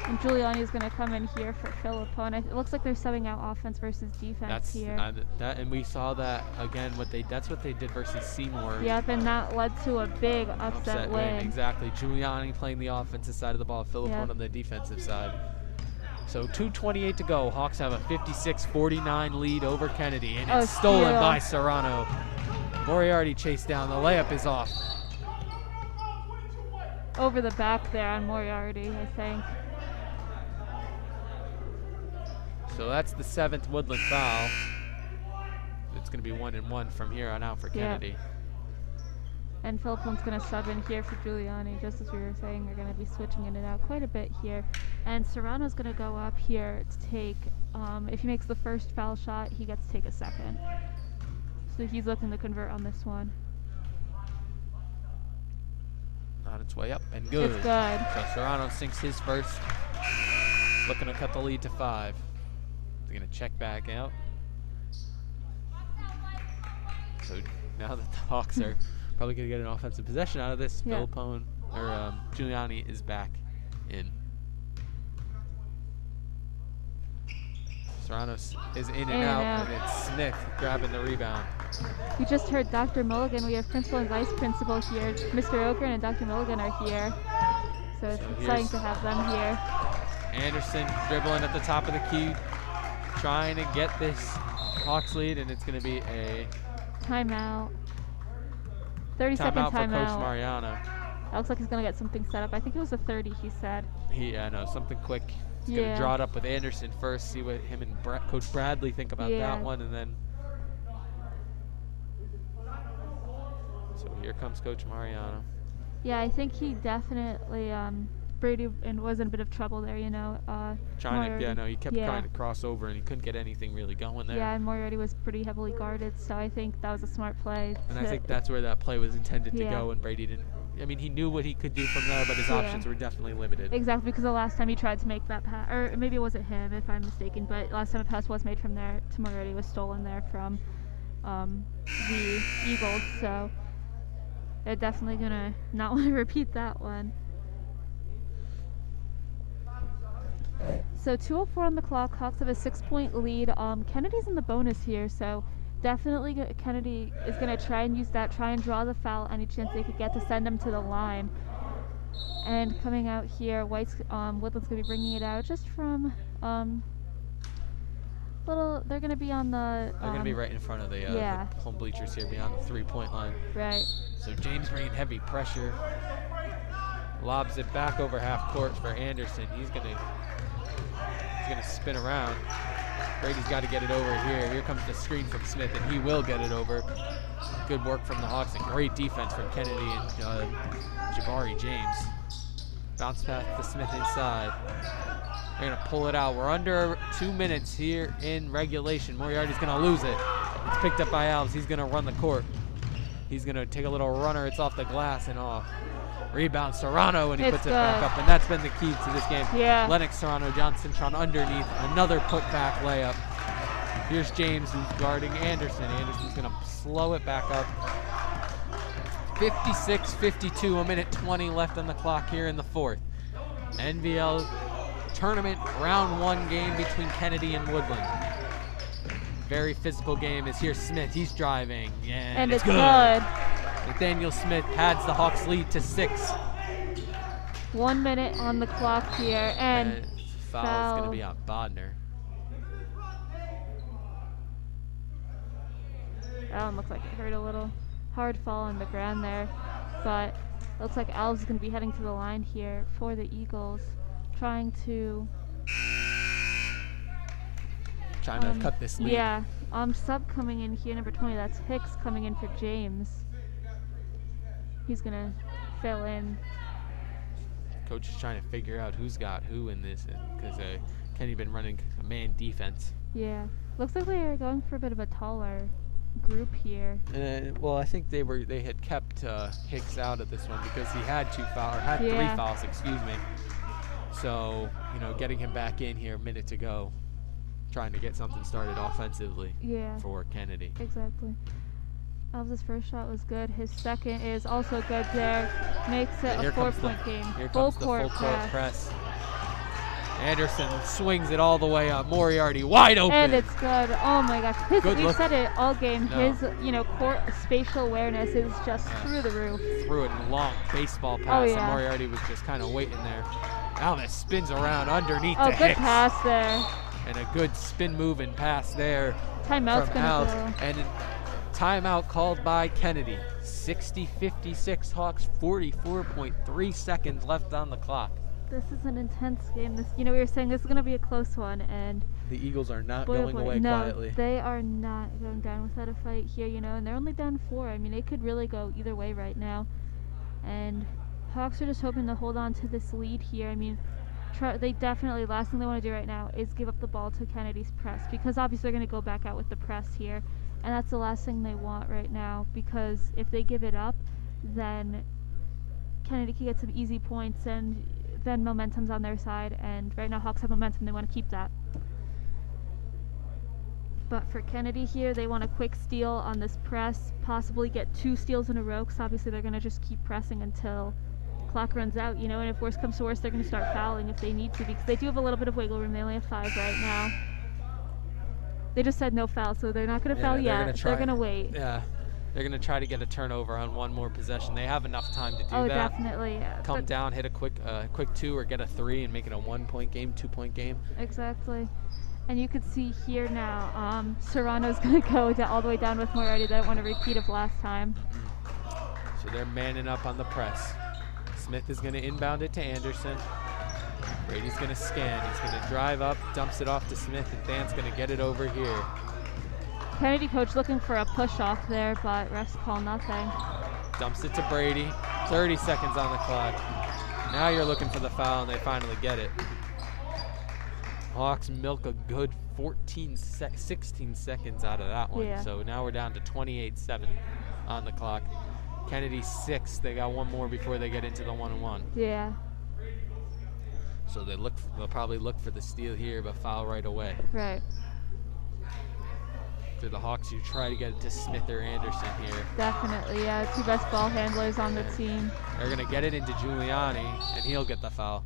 And Giuliani is going to come in here for Philippone. It looks like they're subbing out offense versus defense here. And we saw that again. That's what they did versus Seymour. Yep, and that led to a big upset win. Exactly. Giuliani playing the offensive side of the ball, Philippone on the defensive side. So 2:28 to go. Hawks have a 56-49 lead over Kennedy, and it's stolen by Serrano. Moriarty chased down. The layup is off. Over the back there on Moriarty, I think. So that's the 7th Woodland foul. It's going to be 1-1 from here on out for Kennedy. And Philippone's going to sub in here for Giuliani, just as we were saying. They're going to be switching in and out quite a bit here. And Serrano's going to go up here to take, if he makes the first foul shot, he gets to take a 2nd. So he's looking to convert on this one. On its way up and good. It's good. So Serrano sinks his first. Looking to cut the lead to 5. He's going to check back out. So now that the Hawks are probably going to get an offensive possession out of this, Philippone, or Giuliani is back in. Serrano is in and out, and it's Smith grabbing the rebound. We just heard Dr. Mulligan. We have principal and vice principal here. Mr. Ogren and Dr. Mulligan are here. So it's exciting to have them here. Anderson dribbling at the top of the key, trying to get this Hawks lead, and it's going to be a timeout. 30-second timeout for Coach Mariano. That looks like he's going to get something set up. I think it was a 30, he said. I know, something quick. He's going to draw it up with Anderson first, see what him and Coach Bradley think about that one, and then. So here comes Coach Mariano. Yeah, I think he definitely, Brady was in a bit of trouble there, you know. Trying to, he kept trying to cross over, and he couldn't get anything really going there. Yeah, and Moriarty was pretty heavily guarded, so I think that was a smart play. And I think that's where that play was intended to go, and Brady didn't. I mean, he knew what he could do from there, but his options were definitely limited. Exactly, because the last time he tried to make that pass, or maybe it wasn't him, if I'm mistaken, but last time a pass was made from there to Moriarty was stolen there from the Eagles, so they're definitely going to not want to repeat that one. So 2:04 on the clock. Hawks have a 6-point lead. Kennedy's in the bonus here, so definitely Kennedy is going to try and use that, try and draw the foul any chance they could get to send him to the line. And coming out here, Woodland's going to be bringing it out just from they're going to be on the. They're going to be right in front of the home bleachers here, beyond the 3-point line. Right. So James bringing heavy pressure, lobs it back over half court for Anderson. He's going to spin around. Brady's got to get it over here. Here comes the screen from Smith, and he will get it over. Good work from the Hawks and great defense from Kennedy and Jabari James. Bounce pass to Smith inside. They're going to pull it out. We're under 2 minutes here in regulation. Moriarty's going to lose it. It's picked up by Alves. He's going to run the court. He's going to take a little runner. It's off the glass and off. Rebound Serrano, and he puts it back up. And that's been the key to this game. Yeah. Lennox Serrano, Johnson Tron underneath. Another putback layup. Here's James, who's guarding Anderson. Anderson's going to slow it back up. 56-52, a minute 20 left on the clock here in the fourth. NVL tournament round 1 game between Kennedy and Woodland. Very physical game is here. Smith, he's driving, and it's good. Nathaniel Smith adds the Hawks lead to 6. 1 minute on the clock here, and foul is going to be on Bodner. That one looks like it hurt a little. Hard fall on the ground there, but looks like Alves is going to be heading to the line here for the Eagles, trying to cut this lead. Yeah, sub coming in here, number 20. That's Hicks coming in for James. He's going to fill in. Coach is trying to figure out who's got who in this, because Kenny been running a man defense. Yeah, looks like they're going for a bit of a taller group here. Well, I think they had kept Hicks out of this one because he had 3 fouls, excuse me. So, getting him back in here a minute to go, trying to get something started offensively for Kennedy. Exactly. Alves' first shot was good. His second is also good there. Makes it a 4-point game. Here comes the full court press. Anderson swings it all the way up. Moriarty wide open. And it's good. Oh my gosh. We've said it all game. No. His, court spatial awareness is just through the roof. Threw it in a long baseball pass, and Moriarty was just kind of waiting there. Alves spins around underneath to Hicks. Good pass there. And a good spin move and pass there. Timeout's from gonna Alves. go. And timeout called by Kennedy. 60-56 Hawks, 44.3 seconds left on the clock. This is an intense game. We were saying this is going to be a close one, and the Eagles are not going away quietly. They are not going down without a fight here, and they're only down 4. I mean, it could really go either way right now. And Hawks are just hoping to hold on to this lead here. I mean, they definitely, last thing they want to do right now is give up the ball to Kennedy's press, because obviously they're going to go back out with the press here. And that's the last thing they want right now, because if they give it up, then Kennedy can get some easy points, and then momentum's on their side, and right now Hawks have momentum. They want to keep that. But for Kennedy here, they want a quick steal on this press, possibly get 2 steals in a row, because obviously they're going to just keep pressing until clock runs out, and if worse comes to worse, they're going to start fouling if they need to, because they do have a little bit of wiggle room. They only have 5 right now. They just said no foul, so they're not going to foul yet. They're going to wait. Yeah. They're going to try to get a turnover on one more possession. They have enough time to do that. Oh, definitely. Yeah. Come down, hit a quick 2 or get a 3 and make it a 1-point game, 2-point game. Exactly. And you could see here now, Serrano's going to go all the way down with Moriarty. They don't want a repeat of last time. So they're manning up on the press. Smith is going to inbound it to Anderson. Brady's going to scan. He's going to drive up, dumps it off to Smith, and Dan's going to get it over here. Kennedy coach looking for a push off there, but refs call nothing. Dumps it to Brady. 30 seconds on the clock. Now you're looking for the foul, and they finally get it. Hawks milk a good 16 seconds out of that one. Yeah. So now we're down to 28-7 on the clock. Kennedy 6. They got 1 more before they get into the 1-on-1. Yeah. So they'll probably look for the steal here, but foul right away. Right. For the Hawks, you try to get it to Smith or Anderson here. Definitely, yeah. 2 best ball handlers on the team. They're going to get it into Giuliani, and he'll get the foul.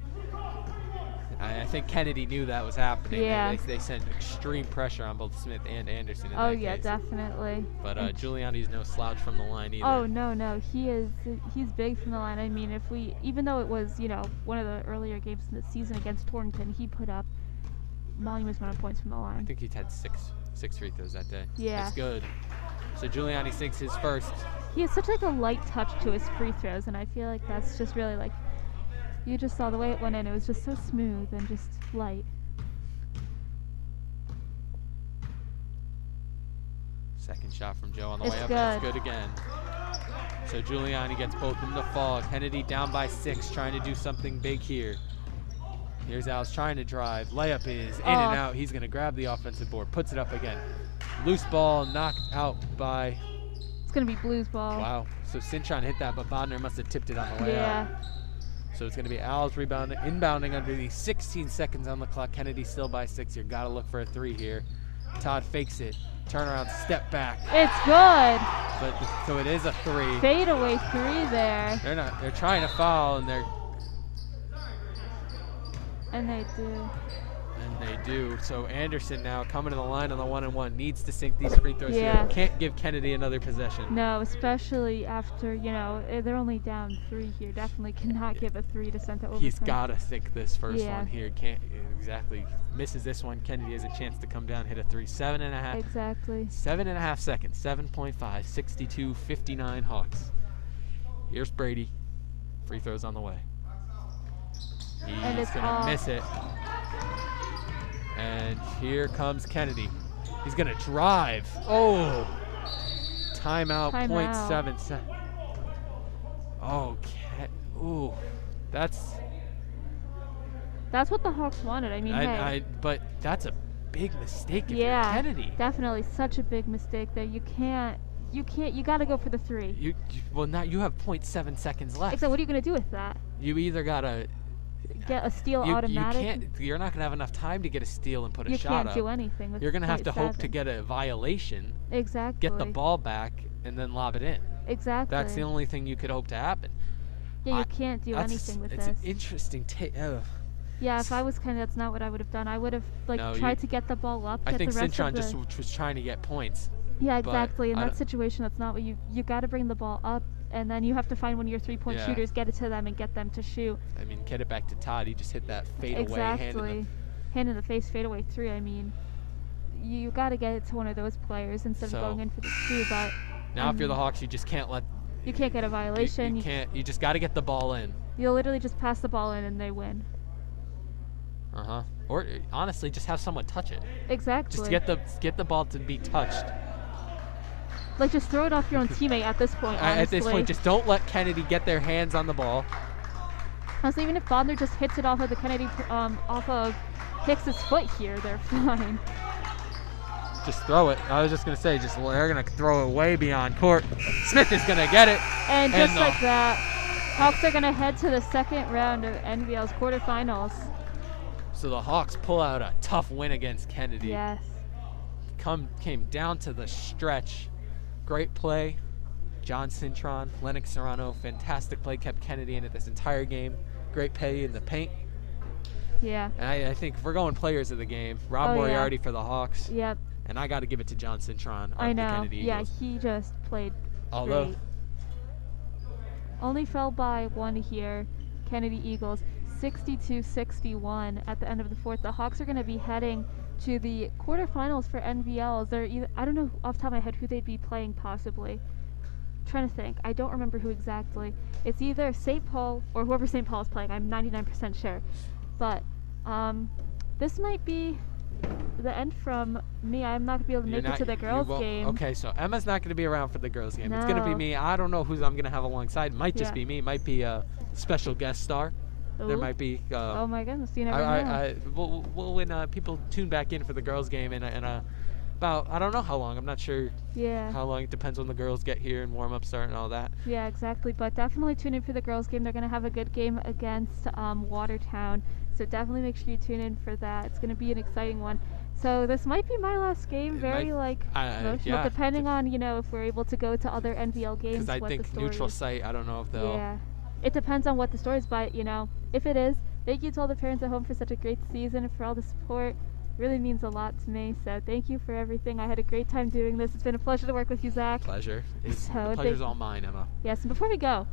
I think Kennedy knew that was happening. Yeah. They sent extreme pressure on both Smith and Anderson in Oh, that yeah, case. Definitely. But Giuliani's no slouch from the line either. Oh, no. He's big from the line. I mean, even though it was, one of the earlier games in the season against Torrington, he put up monumental amount of points from the line. I think he had six free throws that day. Yeah. That's good. So Giuliani sinks his first. He has such a light touch to his free throws, and I feel like that's just really you just saw the way it went in. It was just so smooth and just light. shot from Joe on the It's way up. good. And it's good again. So Giuliani gets both of them to fall. Kennedy down by 6, trying to do something big here. Here's Al's trying to drive. Layup is in and out. He's going to grab the offensive board. Puts it up again. Loose ball knocked out by... It's going to be Blues ball. Wow. So Cintron hit that, but Bodner must have tipped it on the way out. So it's going to be Al's rebounding, inbounding under the 16 seconds on the clock. Kennedy still by 6 here. Got to look for a 3 here. Todd fakes it. Turnaround, step back. It's good. But so it is a 3. Fadeaway 3 there. They're trying to foul, and they do. So Anderson now coming to the line on the 1-and-1 needs to sink these free throws Yeah. here. Can't give Kennedy another possession. No, especially after, they're only down 3 here. Definitely cannot give a 3 to send to overtime. He's got to sink this first Yeah. one here. Can't exactly. Misses this one. Kennedy has a chance to come down, hit a 3. 7.5. Exactly. 7.5 seconds. 7.5. 62-59 Hawks. Here's Brady. Free throws on the way. And He's it's gonna all- miss it. And here comes Kennedy. He's gonna drive. Oh, timeout. Timeout. 0.7 seconds. Oh, ooh, that's what the Hawks wanted. I mean, hey. but that's a big mistake if Yeah. you're Kennedy. Definitely such a big mistake that you got to go for the 3. Well, now you have 0.7 seconds left. Except what are you going to do with that? You either gotta Get a steal automatic? You're not gonna have enough time to get a steal and put a You shot can't up. do anything with You're gonna have to hope to 0.7. get a violation, Exactly. get the ball back, and then lob it in. Exactly. That's the only thing you could hope to happen. Yeah, you can't do anything with it's this. an interesting take. Yeah, if I was Kennedy, that's not what I would have done. I would have No, tried to get the ball up. I get think the rest Cintron of the, just was trying to get points. Yeah, but exactly. In I that don't- situation, that's not what you got to bring the ball up, and then you have to find one of your 3-point Yeah. shooters, get it to them, and get them to shoot. I mean, get it back to Todd. He just hit that fade away Exactly. Hand in the face, fadeaway 3. I mean, you got to get it to one of those players instead So- of going in for the 2. But Now, if you're the Hawks, you just can't let. you can't get a violation. You can't. You just got to get the ball in. You'll literally just pass the ball in and they win. Or honestly, just have someone touch it. Exactly. Just get the ball to be touched. Like, just throw it off your own teammate at this point, honestly. At this point, just don't let Kennedy get their hands on the ball. Honestly, even if Bodner just hits it off of the Kennedy, off of Hicks's foot here, they're fine. Just throw it. I was just gonna say, they're gonna throw it way beyond court. Smith is gonna get it. And just like that, Hawks are gonna head to the second round of NBL's quarterfinals. So the Hawks pull out a tough win against Kennedy. Yes. Came down to the stretch. Great play. John Cintron, Lennox Serrano, fantastic play, kept Kennedy in it this entire game. Great play in the paint. Yeah. And I think if we're going players of the game, Rob Oh, yeah. Moriarty for the Hawks. Yep. And I got to give it to John Cintron of I the know. Kennedy Yeah, Eagles. he just played Although, great. Only fell by 1 here. Kennedy Eagles 62-61 at the end of the 4th. The Hawks are going to be heading to the quarterfinals for NBLs. They're either, I don't know off the top of my head who they'd be playing possibly. Trying to think. I don't remember who exactly. It's either St. Paul or whoever St. Paul is playing. I'm 99% sure. But this might be the end from me. I'm not going to be able to make it to the girls' game. Okay, so Emma's not going to be around for the girls' game. It's going to be No. me. I don't know who I'm going to have alongside. Might just Yeah. be me. It might be a special guest star. There Ooh. might be. Oh my goodness, you never know. When people tune back in for the girls' game in about, I don't know how long. I'm not sure Yeah. how long. It depends when the girls get here and warm up start and all that. Yeah, exactly. But definitely tune in for the girls' game. They're going to have a good game against Watertown. So definitely make sure you tune in for that. It's going to be an exciting one. So this might be my last game. It Very might- emotional, yeah, depending on if we're able to go to other NBL games. Because I what think the story neutral is. site. I don't know if they'll. Yeah, it depends on what the story is. But if it is, thank you to all the parents at home for such a great season and for all the support. Really means a lot to me. So thank you for everything. I had a great time doing this. It's been a pleasure to work with you, Zach. Pleasure. So The thank pleasure's you. all mine, Emma. Yes, and before we go,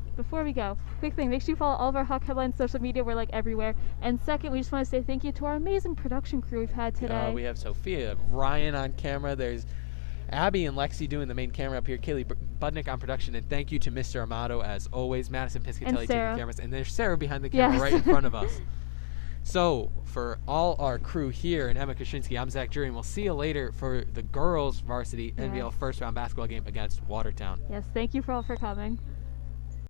quick thing, make sure you follow all of our Hawk Headlines social media. We're everywhere. And second, we just want to say thank you to our amazing production crew we've had today. We have Sophia, Ryan on camera. There's Abby and Lexi doing the main camera up here. Kaylee Budnick on production. And thank you to Mr. Amato, as always. Madison Piscatelli taking Sarah. cameras. And there's Sarah behind the camera Yes. right in front of us. So, for all our crew here and Emma Kaczynski, I'm Zach Drury, and we'll see you later for the girls varsity NVL first round basketball game against Watertown. Yes, thank you for all for coming.